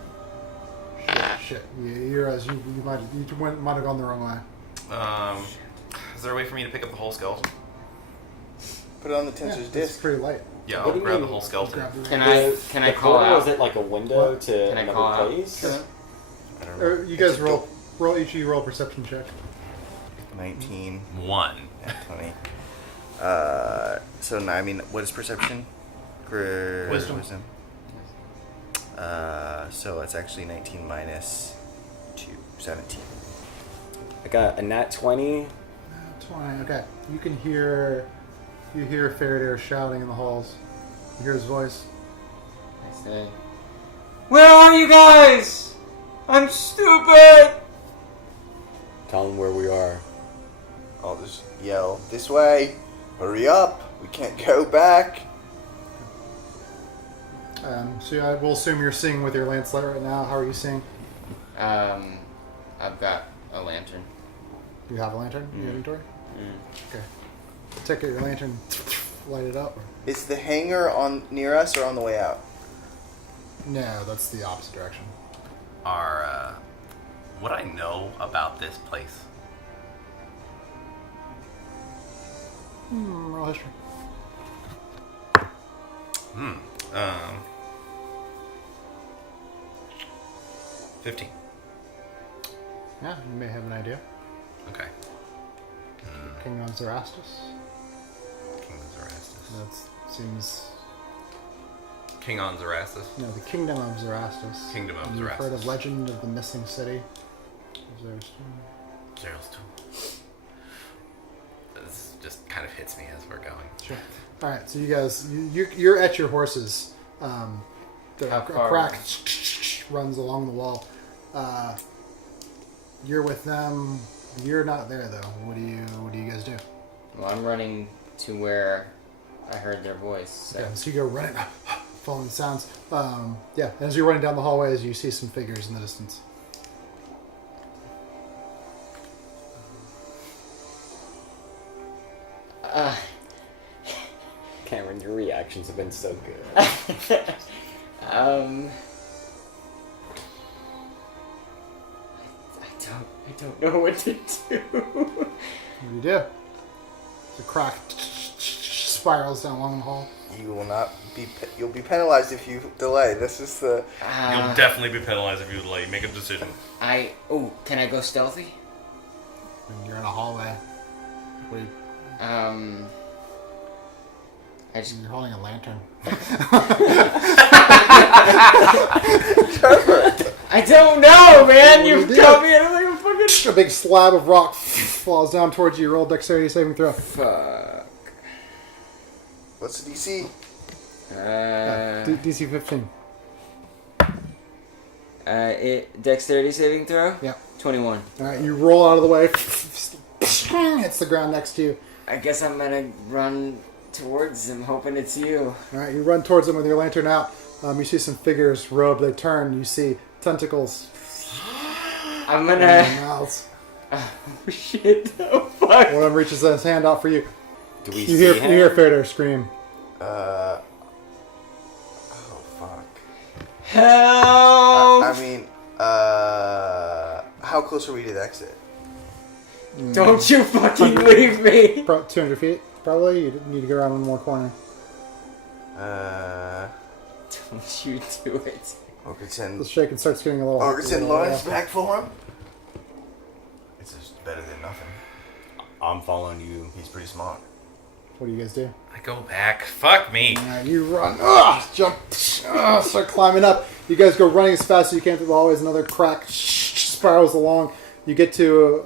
shit. You realize you might have gone the wrong way. Is there a way for me to pick up the whole skeleton? Put it on the Yeah, tensor's it's disc. pretty light. Yeah, What I'll do you grab the mean? whole skeleton. Can I The call portal, out? is it like a window What? to Can I call another out? place? Yeah. I don't know. Or you guys It's a roll each of you roll a perception check. 19. 1. Yeah, 20. I mean, what is perception? Wisdom. So it's actually 19 minus 2, 17. I got a nat 20. 20. Okay, you can hear You hear Faraday shouting in the halls. You hear his voice. I say, "Where are you guys? I'm stupid!" Tell them where we are. I'll just yell, "This way! Hurry up! We can't go back!" So I will assume you're seeing with your lance light right now. How are you seeing? I've got a lantern. You have a lantern in your inventory? Okay. Take out your lantern, light it up. Is the hangar on near us or on the way out? No, that's the opposite direction. What I know about this place? Roll history. 15. Yeah, you may have an idea. Okay. King of Zerastus. King of Zerastus. That seems... King on Zerastus. No, the Kingdom of Zerastus. Kingdom of You've Zerastus. heard of Legend of the Missing City? Gerald's This just kind of hits me as we're going. Sure. All right, so you guys, you're at your horses. The How far crack runs along the wall. You're with them. You're not there though. What do you guys do? Well, I'm running to where I heard their voice. So. Okay, so you go running, following the sounds. Yeah, and as you're running down the hallways, you see some figures in the distance. Cameron, your reactions have been so good. I don't know what to do. What do you do? The crack spirals down along the hall. You will not be. You'll be penalized if you delay. This is the. You'll definitely be penalized if you delay. Make a decision. Can I go stealthy? And you're in a hallway. What do you, you're holding a lantern. I don't know, man. What You've do you got do? me in like a fucking. A big slab of rock falls down towards you. Roll dexterity saving throw. Fuck. What's the DC? DC 15. Dexterity saving throw. Yeah. 21. All right, you roll out of the way. Hits the ground next to you. I guess I'm gonna run towards them, hoping it's you. All right, you run towards them with your lantern out. You see some figures robed. They turn. You see tentacles. I'm in their gonna. mouths. Oh shit! Oh fuck! One of them reaches his hand out for you. Do we You see hear him? Faradar scream. Oh fuck. Help! I mean, how close are we to the exit? Don't you fucking leave me! 200 feet, probably. You need to go around one more corner. Don't you do it. The shaking starts getting a little... Send Lawrence back for him? It's just better than nothing. I'm following you. He's pretty smart. What do you guys do? I go back. Fuck me. You run. Jump. Start climbing up. You guys go running as fast as you can through the hallways. Another crack spirals along. You get to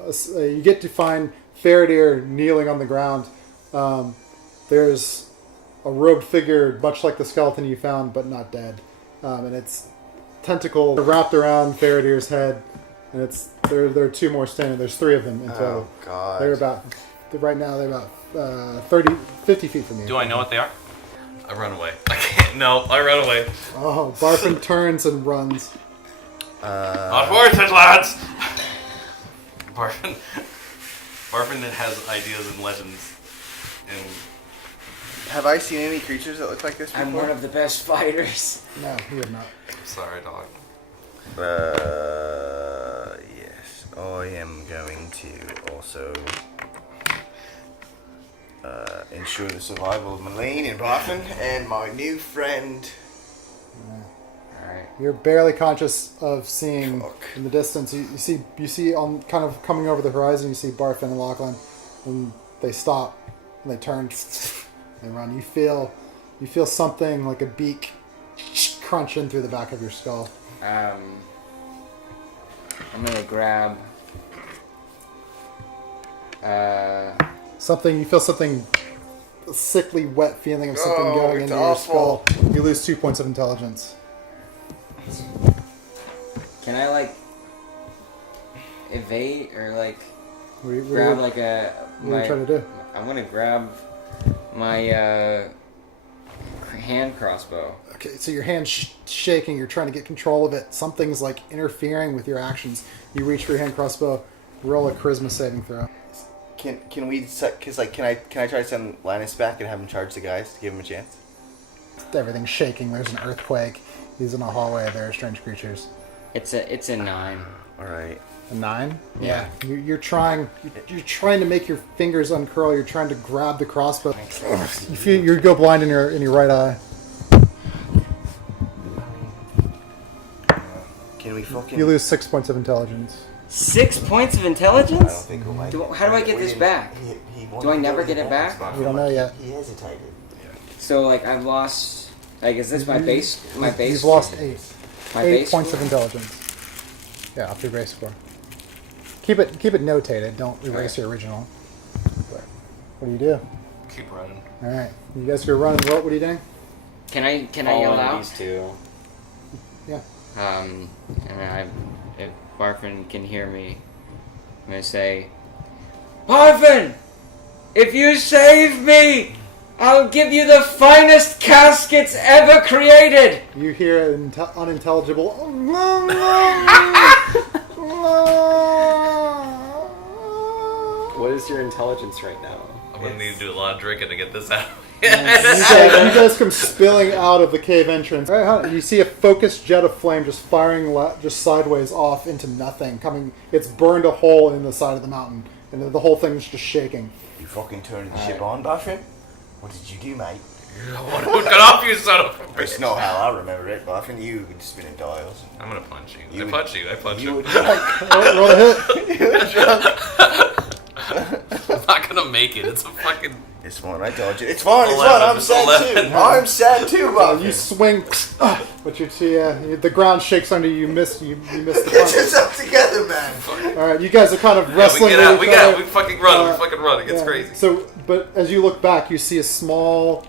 find Faraday kneeling on the ground. There's a robed figure, much like the skeleton you found, but not dead. And its tentacle wrapped around Faraday's head. And there are two more standing. There's three of them in total. Oh god. Right now they're about 50 feet from you. Do I know what they are? I run away. I can't. No, I run away. Oh, Barfin turns and runs. Not worth it, lads. Barfin has ideas and legends, and Have I seen any creatures that look like this before? I'm one of the best fighters. No, you have not. I'm sorry, dog. Yes. I am going to also ensure the survival of Malene and Barfin and my new friend. Alright. You're barely conscious of seeing Fuck. in the distance. You see on kind of coming over the horizon. You see Barfin and Lachlan, and they stop and they turn. They run. You feel something like a beak crunch in through the back of your skull. I'm gonna grab. You feel something a sickly, wet feeling of something Oh, going it's into your awful. skull. You lose 2 points of intelligence. Can I like evade or like What are you, grab like a? what are you trying to do? I'm gonna grab my hand crossbow. Okay, so your hand's shaking. You're trying to get control of it. Something's like interfering with your actions. You reach for your hand crossbow. Roll a charisma saving throw. Can we? Cause like, can I try to send Linus back and have him charge the guys to give him a chance? Everything's shaking. There's an earthquake. He's in a hallway. There are strange creatures. It's a 9. All right. A 9? Yeah. You're trying to make your fingers uncurl. You're trying to grab the crossbow. You feel you go blind in your right eye. Can we fucking? You lose 6 points of intelligence. 6 points of I don't intelligence? think we'll make it. How do I get this back? He Do I never get it back? You don't know yet. He hesitated. So like I've lost. Like is this my base? My base. You've lost 8. My 8 base points score? of intelligence. Yeah, off your base score. Keep it notated. Don't erase your original. But what do you do? Keep running. All right, you guys go running. What are you doing? Can I yell Following out? these two. Yeah. And if Barfin can hear me, I'm gonna say, Barfin, if you save me, I'll give you the finest caskets ever created. You hear an unintelligible. What is your intelligence right now? I'm gonna need to do a lot of drinking to get this out. You guys come spilling out of the cave entrance. All right, you see a focused jet of flame just firing just sideways off into nothing. It's burned a hole in the side of the mountain, and the whole thing's just shaking. You fucking turned the ship on, Buffin? What did you do, mate? Get off, you son of a That's bitch! not how I remember it, Buffin. You were spinning dials. I'm gonna punch you. You I would- punch you. I punch You him. were drunk. Roll a hit. You were drunk. I'm not gonna make it. It's a fucking. It's fine, I told you. It's fine, it's 11, fine. I'm it's sad 11. too. I'm sad too, You Buffin. swing, but you see the ground shakes under you. You miss the Get punch. yourself together, man. All right, you guys are kind of Yeah, we wrestling get out. with We each other. We fucking run. Uh, We fucking run. It gets Yeah. crazy. So, but as you look back, you see a small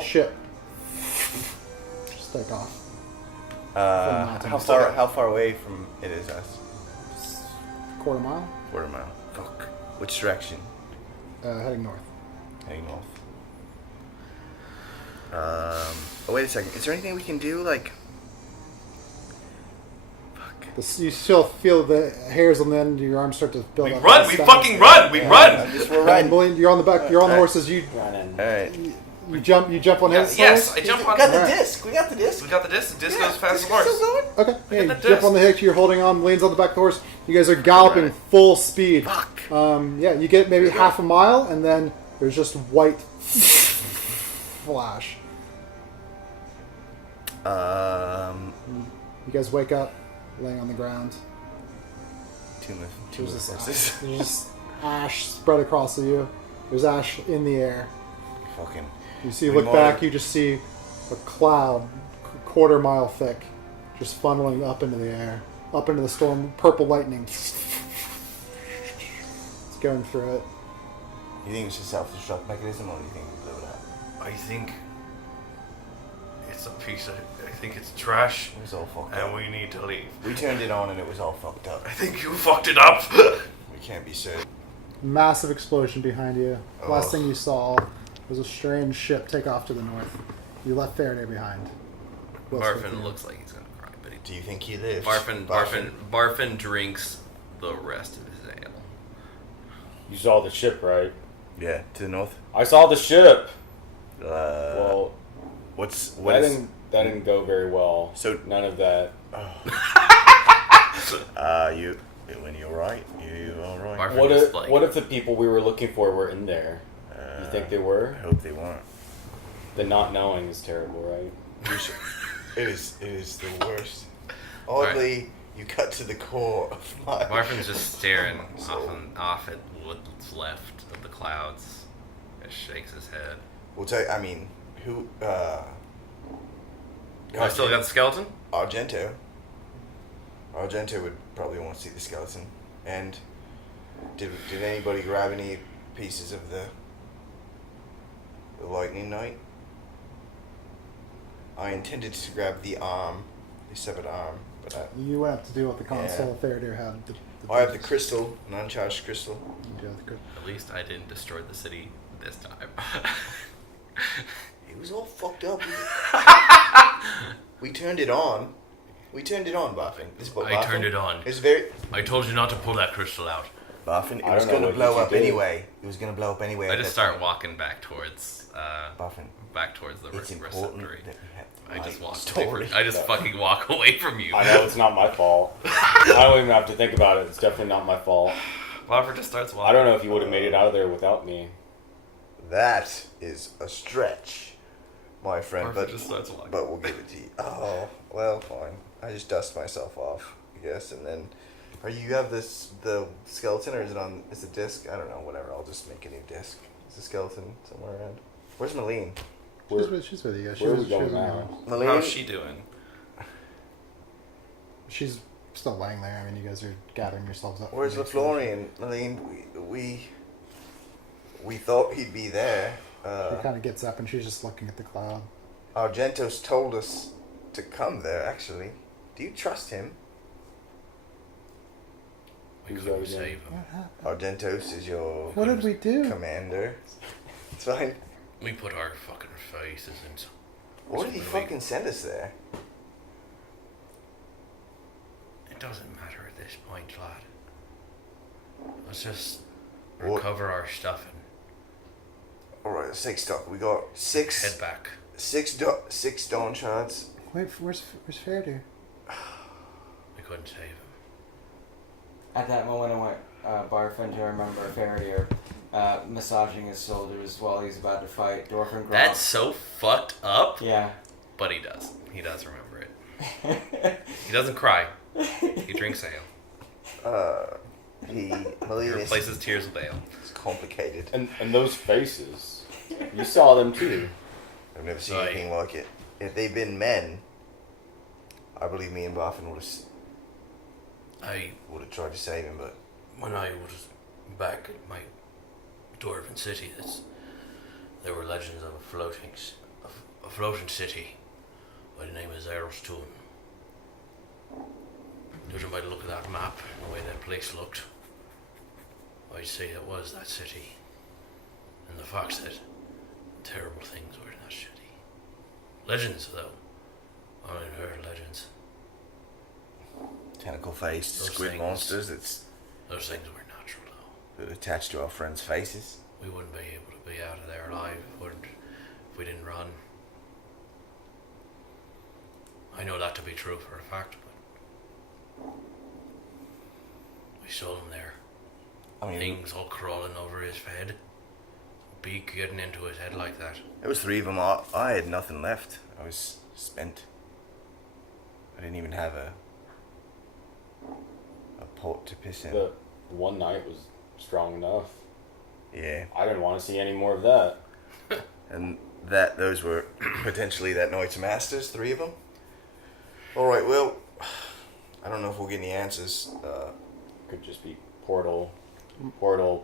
ship just take off. How far away from it is us? Quarter mile, Quarter mile. Fuck. Which direction? heading north. Heading north. Oh, wait a second. Is there anything we can do? Like, fuck. You still feel the hairs on the end of your arms start to build We up. run. We fucking run. We run. We're riding. You're on the back. You're on the horses. You Running. All right. jump on his Yes, horse? I jump We on. got the Alright. disc. We got the disc. We got the disc. The disc Yeah, goes fast as disc a horse. is still going? Okay. Yeah, you the jump on the hitch. You're holding on. Leans on the back of the horse. You guys are galloping Right. full speed. Fuck. Yeah, you get maybe half a mile, and then there's just white flash. You guys wake up, laying on the ground. Two There's this horses. There's just ash spread across you. There's ash in the air. Fucking. You see, We look might- back, you just see a cloud, quarter mile thick, just funneling up into the air, up into the storm. Purple lightning. It's going through it. You think it's a self-destruct mechanism, or do you think we blew it up? I think it's a piece of. I think it's trash, It was all fucked and up. we need to leave. We turned it on and it was all fucked up. I think you fucked it up. We can't be certain. Massive explosion behind you. Last Oh. thing you saw was a strange ship take off to the north. You left Faraday behind. Will's with Barfin you. looks like he's gonna cry, but Do you think he lives? Barfin drinks the rest of his ale. You saw the ship, right? Yeah, to the north. I saw the ship. Well, Well, what is? that didn't go very well. So- none of that. You when you're right, you all right. Barfin What is if like, what if the people we were looking for were in there? You think they were? I hope they weren't. The not knowing is terrible, right? It is the worst. Oddly, you cut to the core of my. Barfin's just staring So- off at what's left of the clouds. Just shakes his head. We'll tell you, I mean, who? I still got the skeleton. Argento. Argento would probably want to see the skeleton. And did anybody grab any pieces of the the lightning knight. I intended to grab the arm, the severed arm, but You went up to do what the console Faraday had. I have the crystal, an uncharged crystal. You do have the crystal. At least I didn't destroy the city this time. It was all fucked up. We turned it on. We turned it on, Boffin. This is what I turned it on. It's very... I told you not to pull that crystal out. Boffin, it I was don't know going to what blow you up did. anyway. It was going to blow up anyway. I at just that start walking back towards Boffin, the it's important receptory. that we have the I just right walk story. away from, I just fucking walk away from you. I know it's not my fault. I don't even have to think about it. It's definitely not my fault. Boffer just starts walking. I don't know if you would have made it out of there without me. That is a stretch, my friend. Boffer just starts walking. But we'll give it to you. Oh, well, fine. I just dust myself off, I guess, and then... you have the skeleton, or is it on... Is it disc? I don't know, whatever. I'll just make a new disc. Is the skeleton somewhere around? Where's Malene? She's with you guys. Where are we She going was in the now? house. Malene? How's she doing? She's still laying there. I mean, you guys are gathering yourselves up. Where's for the LaFlorian? Malene, we thought he'd be there. She kind of gets up and she's just looking at the cloud. Argentos told us to come there, actually. Do you trust him? We Who's couldn't that again? save him. What happened? Argentos is your What did we do? commander. It's fine. We put our fucking faces into... What did he fucking send us there? It doesn't matter at this point, lad. Let's just What? recover our stuff and Alright, let's take stock. We got six head back. dawn shards. Wait, where's Faraday? We couldn't save him. At that moment, I went barfing to remember Faraday massaging his shoulders while he's about to fight Dwarf and That's so fucked up. Yeah. But he does. He does remember it. He doesn't cry. He drinks ale. He Malene replaces tears with ale. It's complicated. And those faces, you saw them too. I've never seen Right. anything like it. If they'd been men, I believe me and Boffin would have tried to save him, but When I was back at my dwarven city, there were legends of a floating city by the name of Zerostone. Judging by the look of that map and the way that place looked, I'd say it was that city. And the fact that terrible things were in that city. Legends, though. I only heard legends. tentacle-faced Those squid things. monsters Those things were natural, though. that attached to our friends' faces. We wouldn't be able to be out of there alive if we didn't run. I know that to be true for a fact, but we saw him there. I mean, Things all crawling over his head. Beak getting into his head like that. there was three of them. I had nothing left. I was spent. I didn't even have a pot to piss in. The one night was strong enough. Yeah, I didn't want to see any more of that. and those were potentially that night's masters. Three of them. All right. Well, I don't know if we'll get any answers. Could just be portal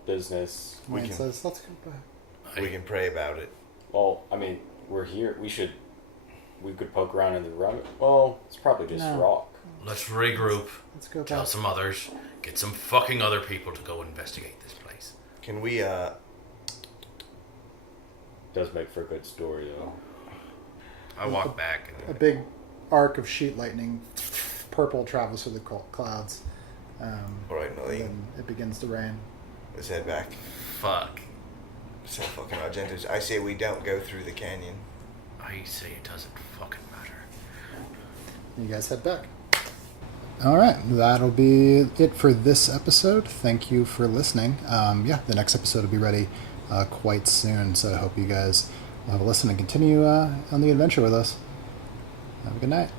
business. We Wayne can- says, let's go back. We can pray about it. Well, I mean, we're here. We could poke around in the rock. Well, it's probably just No. rock. Let's regroup. Let's go Tell back. some others. Get some fucking other people to go investigate this place. Can we? Does make for a good story though. I walk back A and big arc of sheet lightning, purple, travels through the clouds. All right, And Malene. then it begins to rain. Let's head back. fuck. So fucking Argentos. I say we don't go through the canyon. I say it doesn't fucking matter. You guys head back. All right, that'll be it for this episode. Thank you for listening. The next episode will be ready quite soon, so I hope you guys will have a listen and continue on the adventure with us. Have a good night.